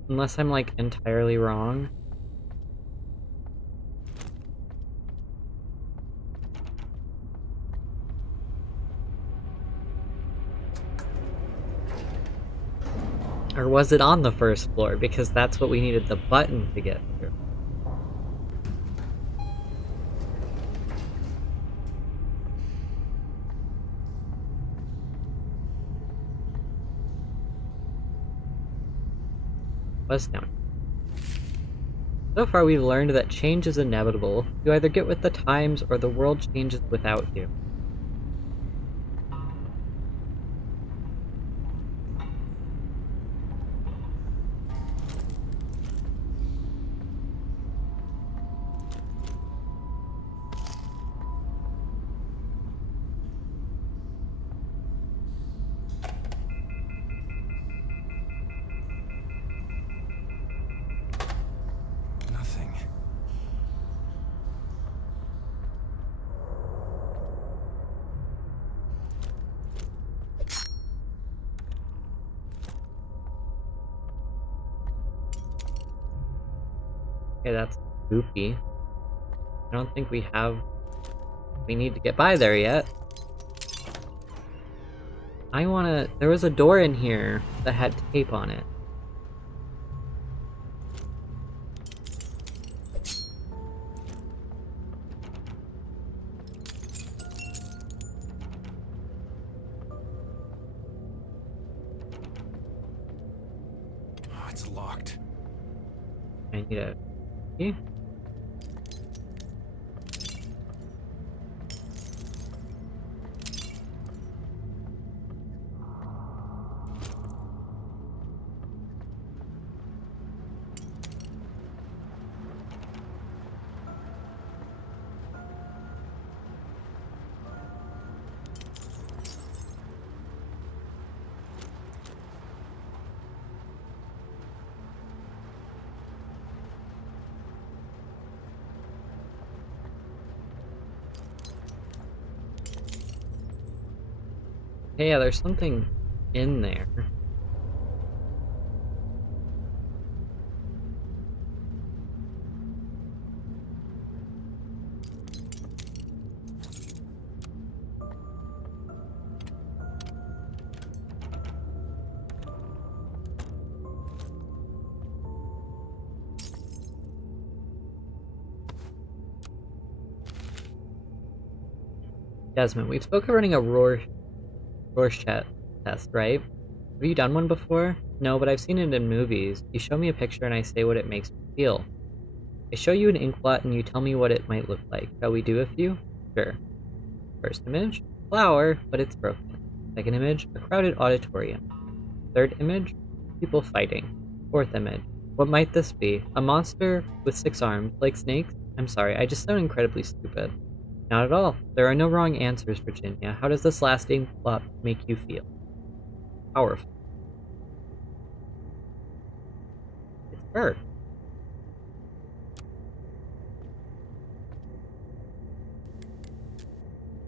Unless I'm, like, entirely wrong. Or was it on the first floor? Because that's what we needed the button to get through. Was down. So far we've learned that change is inevitable. You either get with the times or the world changes without you. Nothing. Okay, that's goopy. I don't think we need to get by there yet. There was a door in here that had tape on it. Oh, it's locked. I need a key. Hey, yeah, there's something in there. Desmond, we've spoken of running a Rorschach test, right? Have you done one before? No, but I've seen it in movies. You show me a picture and I say what it makes me feel. I show you an inkblot and you tell me what it might look like. Shall we do a few? Sure. First image, flower, but it's broken. Second image, a crowded auditorium. Third image, people fighting. Fourth image, what might this be? A monster with 6 arms, like snakes? I'm sorry, I just sound incredibly stupid. Not at all. There are no wrong answers, Virginia. How does this last inkblot make you feel? Powerful. It's her.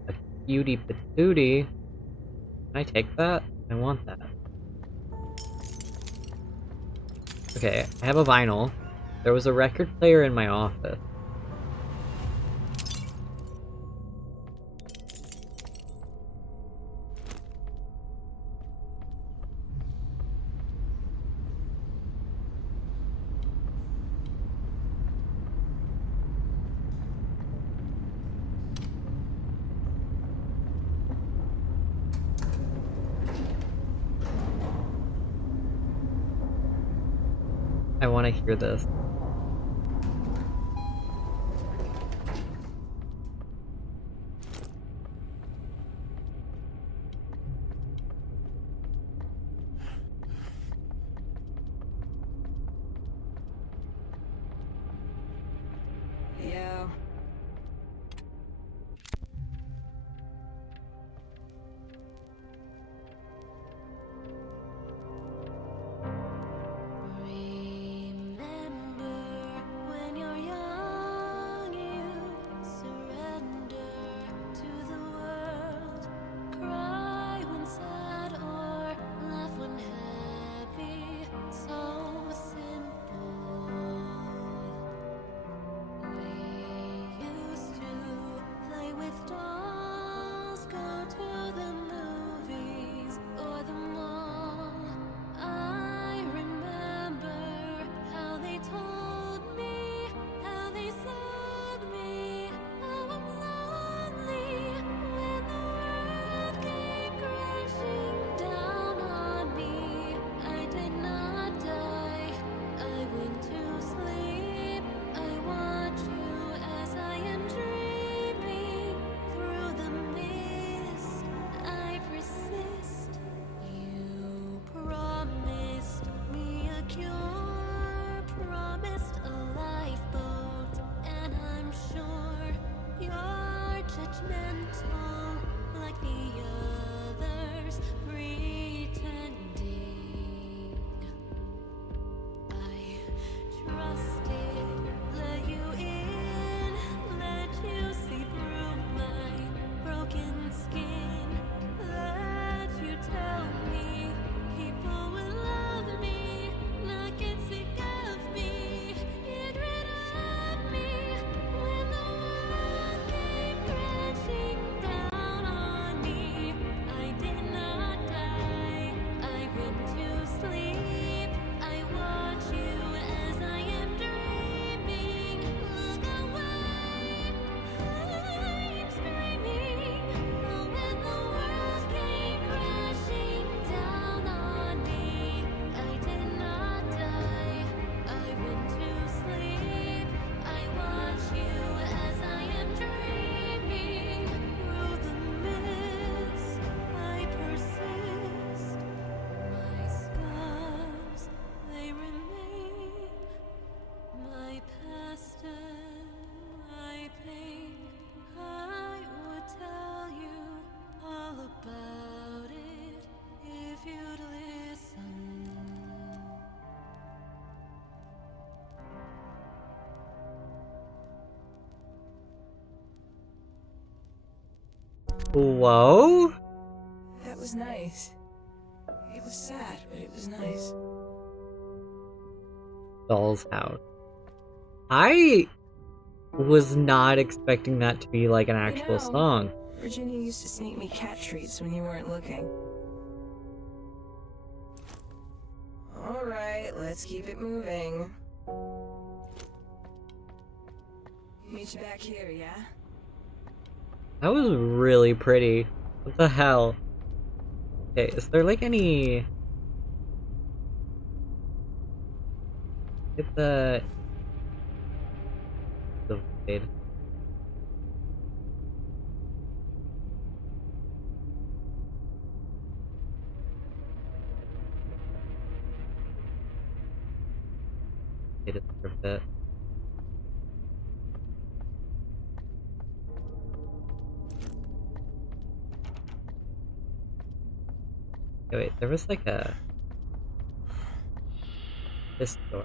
A cutie patootie. Can I take that? I want that. Okay, I have a vinyl. There was a record player in my office. I want to hear this. Yeah. Remember Whoa? That was nice. It was sad, but it was nice. Doll's house. I was not expecting that to be like an actual song. Virginia used to sneak me cat treats when you weren't looking. Alright, let's keep it moving. Meet you back here, yeah? That was really pretty. What the hell? Okay, is there like any... Get the void. It is for a bit. Okay, wait, there was like a... This door.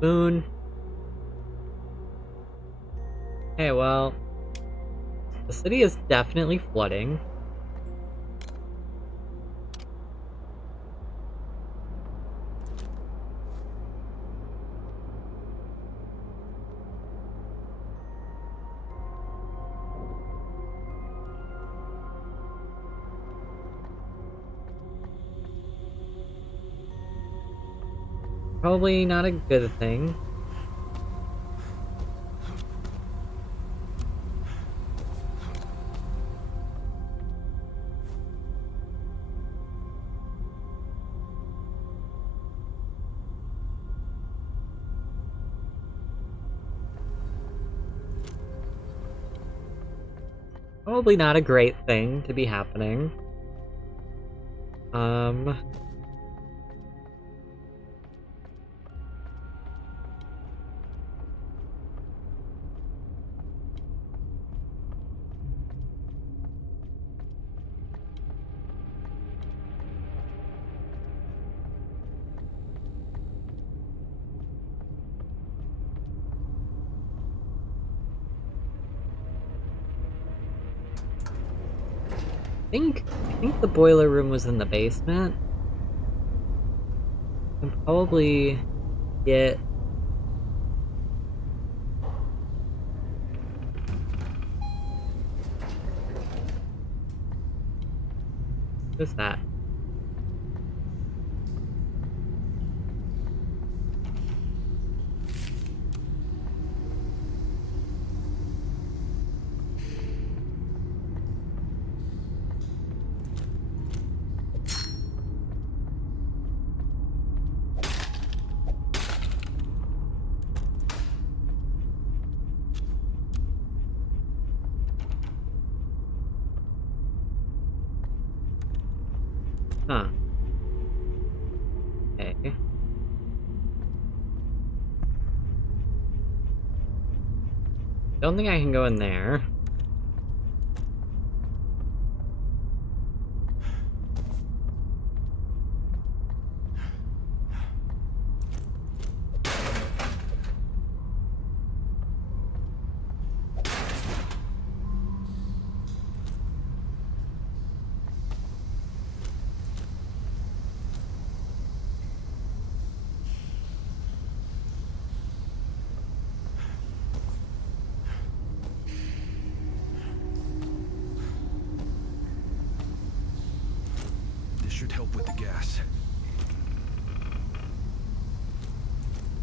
Moon. Hey, well, the city is definitely flooding. Probably not a good thing. Probably not a great thing to be happening. I think the boiler room was in the basement. I can probably get... What's that? Huh. Okay. Don't think I can go in there. This should help with the gas.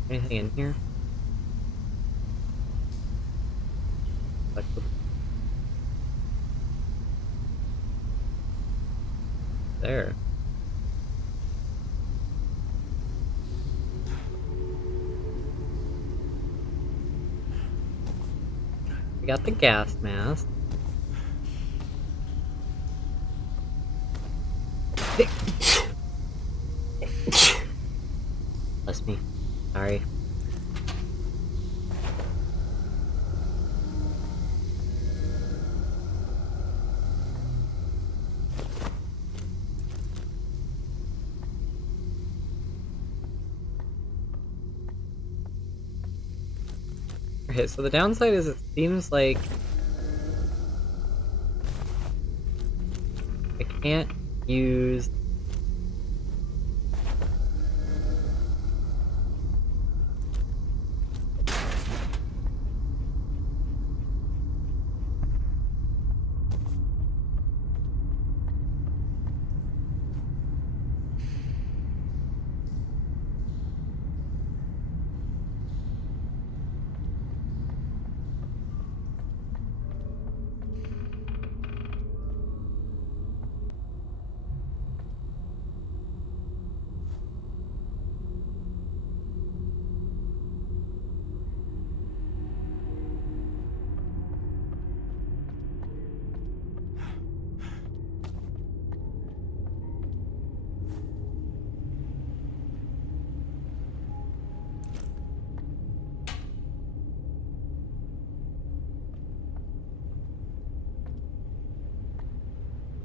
Anything in here? There. We got the gas mask. Bless me. Sorry. Okay, so the downside is it seems like I can't use...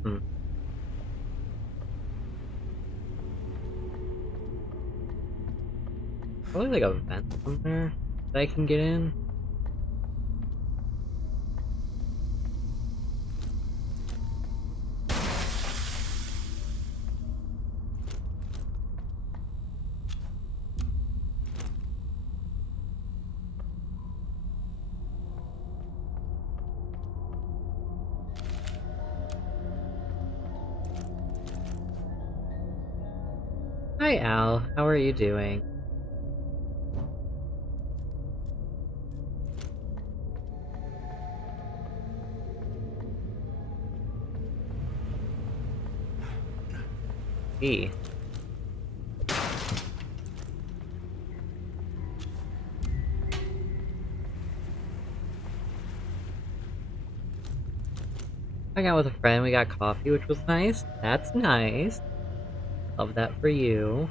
Hmm. Probably like a vent somewhere that I can get in. Hi Al, how are you doing? E. Hung out with a friend, we got coffee, which was nice. That's nice. Love that for you.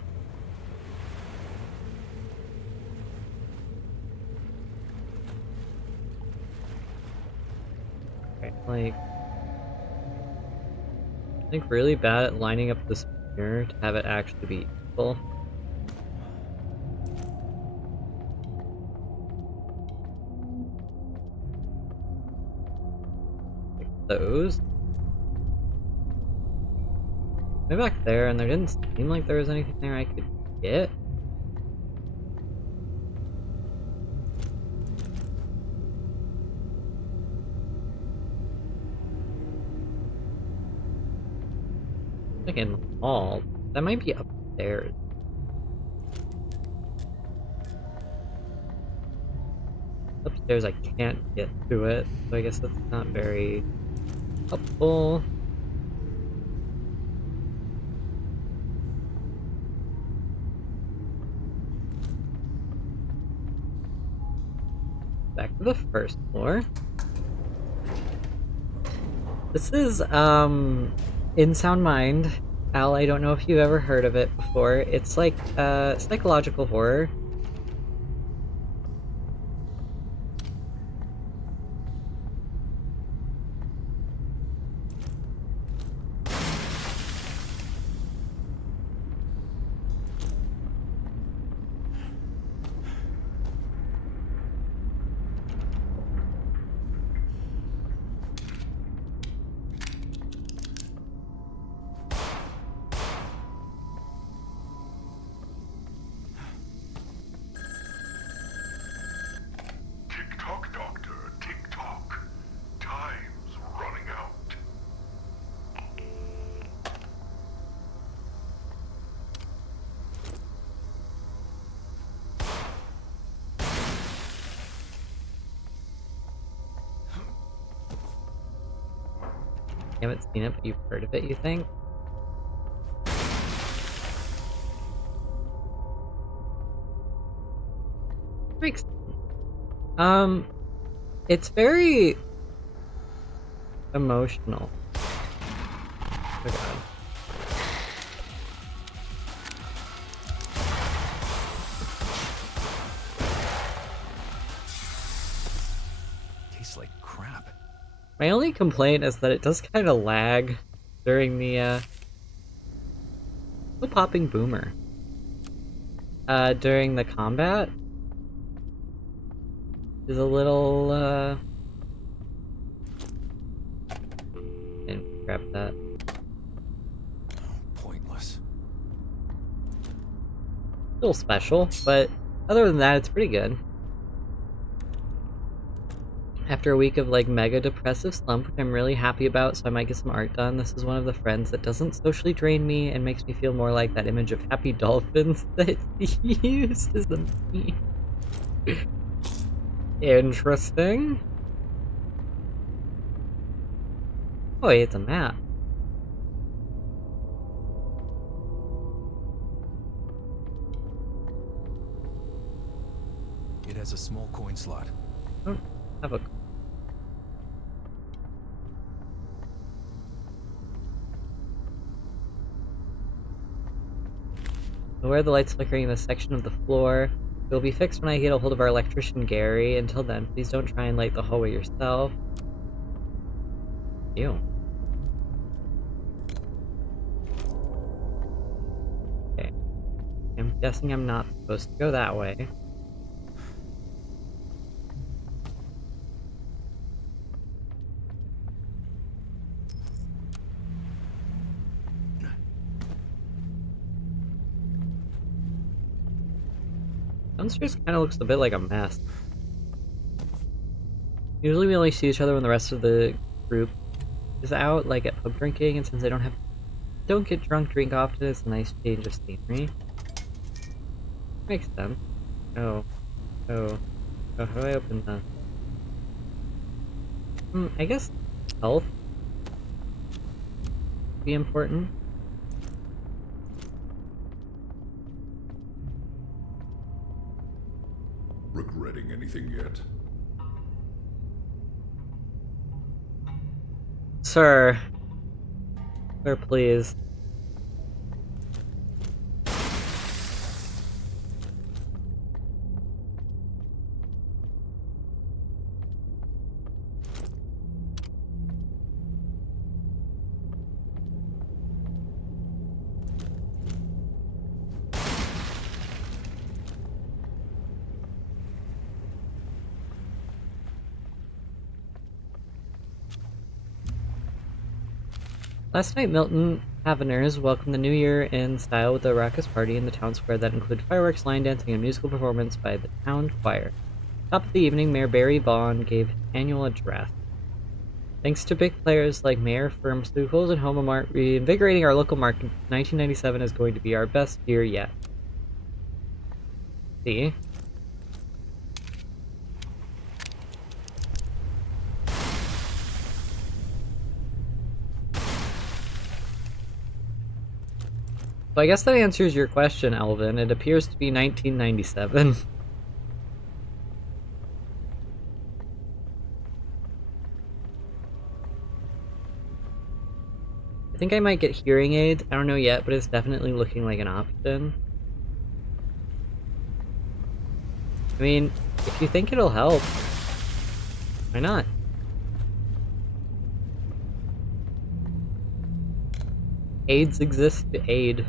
Okay, like... I think really bad at lining up this mirror to have it actually be useful. Like those. Way back there, and there didn't seem like there was anything there I could get. Like in the hall. That might be upstairs. Upstairs I can't get to it, so I guess that's not very helpful. Back to the first floor. This is, In Sound Mind. Al, I don't know if you've ever heard of it before. It's like, psychological horror. You haven't seen it, but you've heard of it, you think? Makes sense. It's very emotional. Oh god. Tastes like crap. My only complaint is that it does kind of lag during the popping boomer. During the combat is a little didn't grab that. Pointless. Still special, but other than that, it's pretty good. After a week of like mega depressive slump, which I'm really happy about, so I might get some art done. This is one of the friends that doesn't socially drain me and makes me feel more like that image of happy dolphins that he used as a meme. Interesting. Oh, wait, it's a map. It has a small coin slot. I don't have a. Where the light's flickering in this section of the floor. It will be fixed when I get a hold of our electrician Gary. Until then, please don't try and light the hallway yourself. Ew. Okay. I'm guessing I'm not supposed to go that way. Downstairs kind of looks a bit like a mess. Usually we only see each other when the rest of the group is out, like at pub drinking, and since I don't get drink often, it's a nice change of scenery. Makes sense. Oh. How do I open that? I guess health would be important. Regretting anything yet? Sir. Sir, please. Last night, Milton Haveners welcomed the new year in style with a raucous party in the town square that included fireworks, line dancing, and musical performance by the town choir. Top of the evening, Mayor Barry Vaughn gave his annual address. Thanks to big players like Mayor Pharmaceuticals and Homomart, reinvigorating our local market, 1997 is going to be our best year yet. See? So I guess that answers your question, Elvin. It appears to be 1997. I think I might get hearing aids. I don't know yet, but it's definitely looking like an option. I mean, if you think it'll help, why not? Aids exist to aid.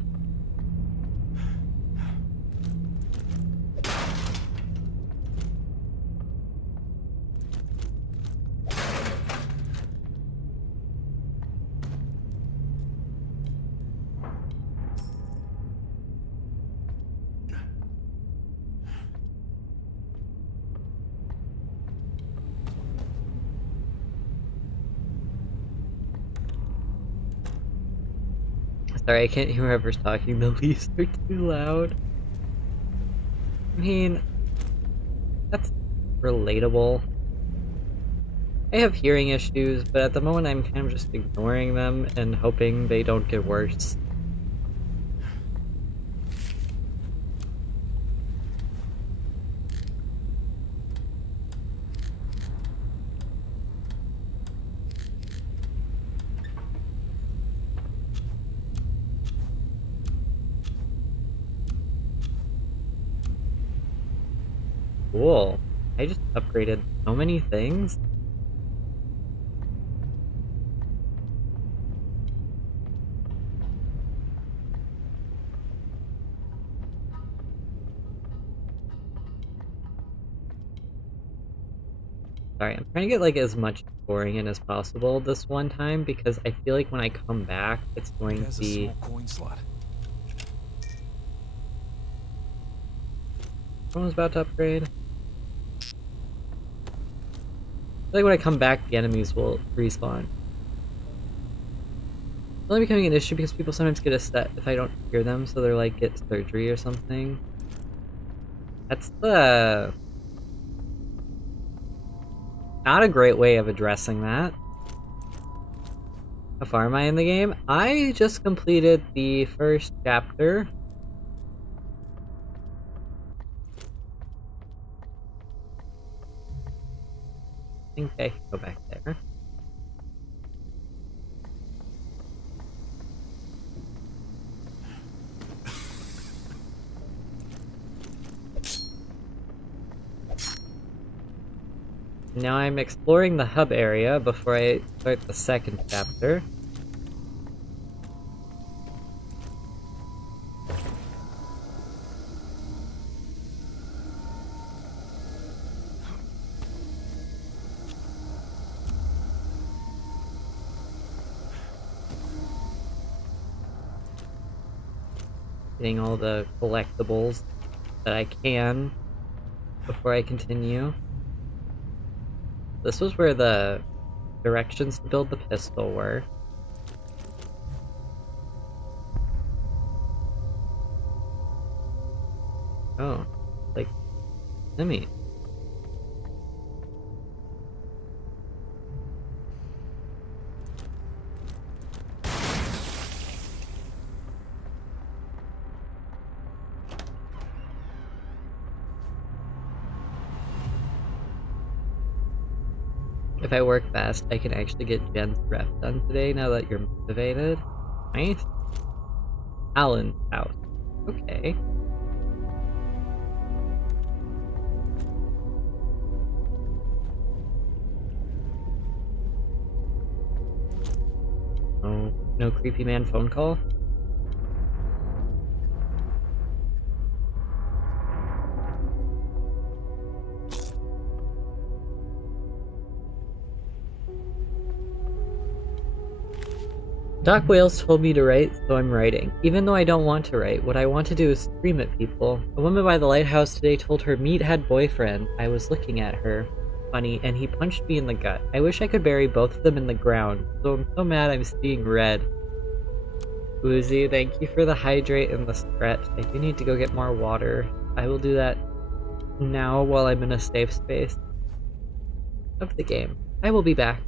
Sorry, I can't hear whoever's talking. The leaves are too loud. I mean, that's relatable. I have hearing issues, but at the moment I'm kind of just ignoring them and hoping they don't get worse. Cool. I just upgraded so many things. Sorry, I'm trying to get like as much scoring in as possible this one time because I feel like when I come back, it's It going to has a be. small coin slot. Someone's about to upgrade. I feel like when I come back, the enemies will respawn. It's only becoming an issue because people sometimes get upset if I don't hear them, so they're like, get surgery or something. That's not a great way of addressing that. How far am I in the game? I just completed the first chapter. I think I can go back there. Now I'm exploring the hub area before I start the second chapter. Getting all the collectibles that I can before I continue. This was where the directions to build the pistol were. Oh, like, enemy. If I work fast, I can actually get Jen's ref done today now that you're motivated. Right? Alan's house. Okay. Oh, no creepy man phone call? Doc Wales told me to write, so I'm writing. Even though I don't want to write, what I want to do is scream at people. A woman by the lighthouse today told her meathead boyfriend I was looking at her. Funny, and he punched me in the gut. I wish I could bury both of them in the ground, so I'm so mad I'm seeing red. Woozy, thank you for the hydrate and the stretch. I do need to go get more water. I will do that now while I'm in a safe space of the game. I will be back.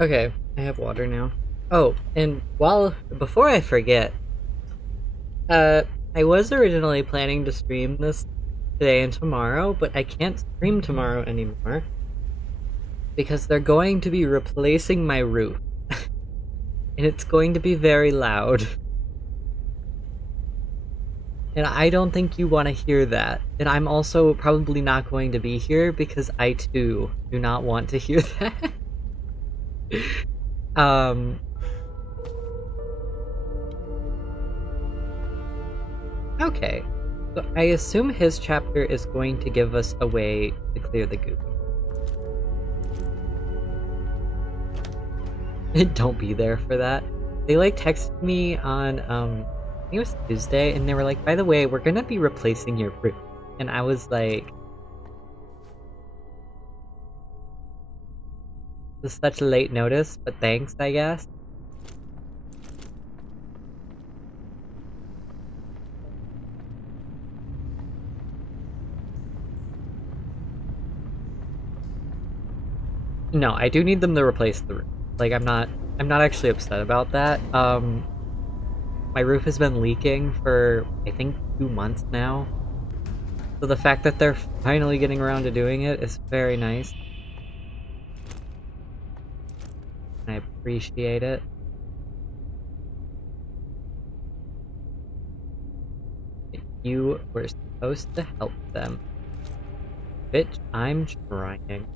Okay, I have water now. Oh, and before I forget, I was originally planning to stream this today and tomorrow, but I can't stream tomorrow anymore because they're going to be replacing my roof. And it's going to be very loud. And I don't think you want to hear that. And I'm also probably not going to be here because I too do not want to hear that. um okay. So I assume his chapter is going to give us a way to clear the goop. Don't be there for that. They like texted me on I think it was Tuesday, and they were like, by the way, we're gonna be replacing your roof. And I was like, this is such a late notice, but thanks, I guess. No, I do need them to replace the roof. Like, I'm not actually upset about that. My roof has been leaking for, I think, 2 months now. So the fact that they're finally getting around to doing it is very nice. I appreciate it. You were supposed to help them. Bitch, I'm trying.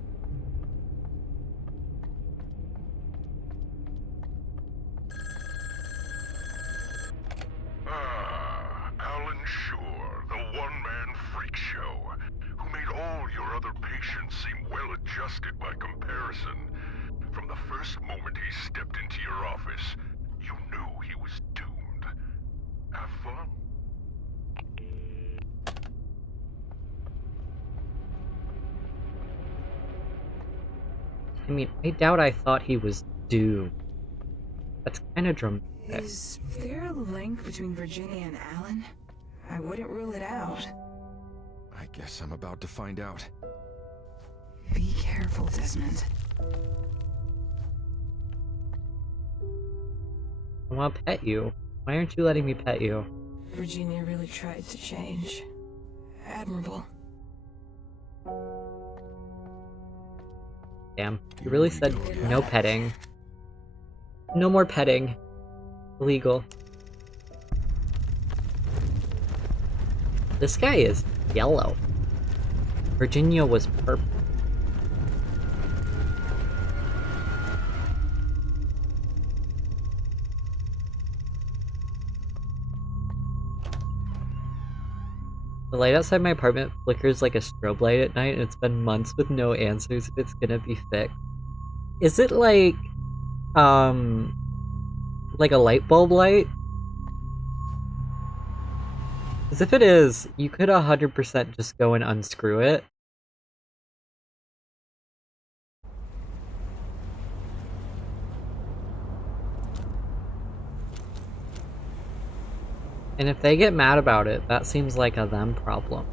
Alan Shore, the one-man freak show, who made all your other patients seem well-adjusted by comparison. From the first moment he stepped into your office, you knew he was doomed. Have fun. I mean, I doubt I thought he was doomed. That's kind of dramatic. Is there a link between Virginia and Alan? I wouldn't rule it out. I guess I'm about to find out. Be careful, Desmond. I want to pet you. Why aren't you letting me pet you? Virginia really tried to change. Admirable. Damn. You really said no petting. No more petting. Illegal. This guy is yellow. Virginia was purple. The light outside my apartment flickers like a strobe light at night, and it's been months with no answers if it's gonna be fixed. Is it like a light bulb light? Because if it is, you could 100% just go and unscrew it. And if they get mad about it, that seems like a them problem.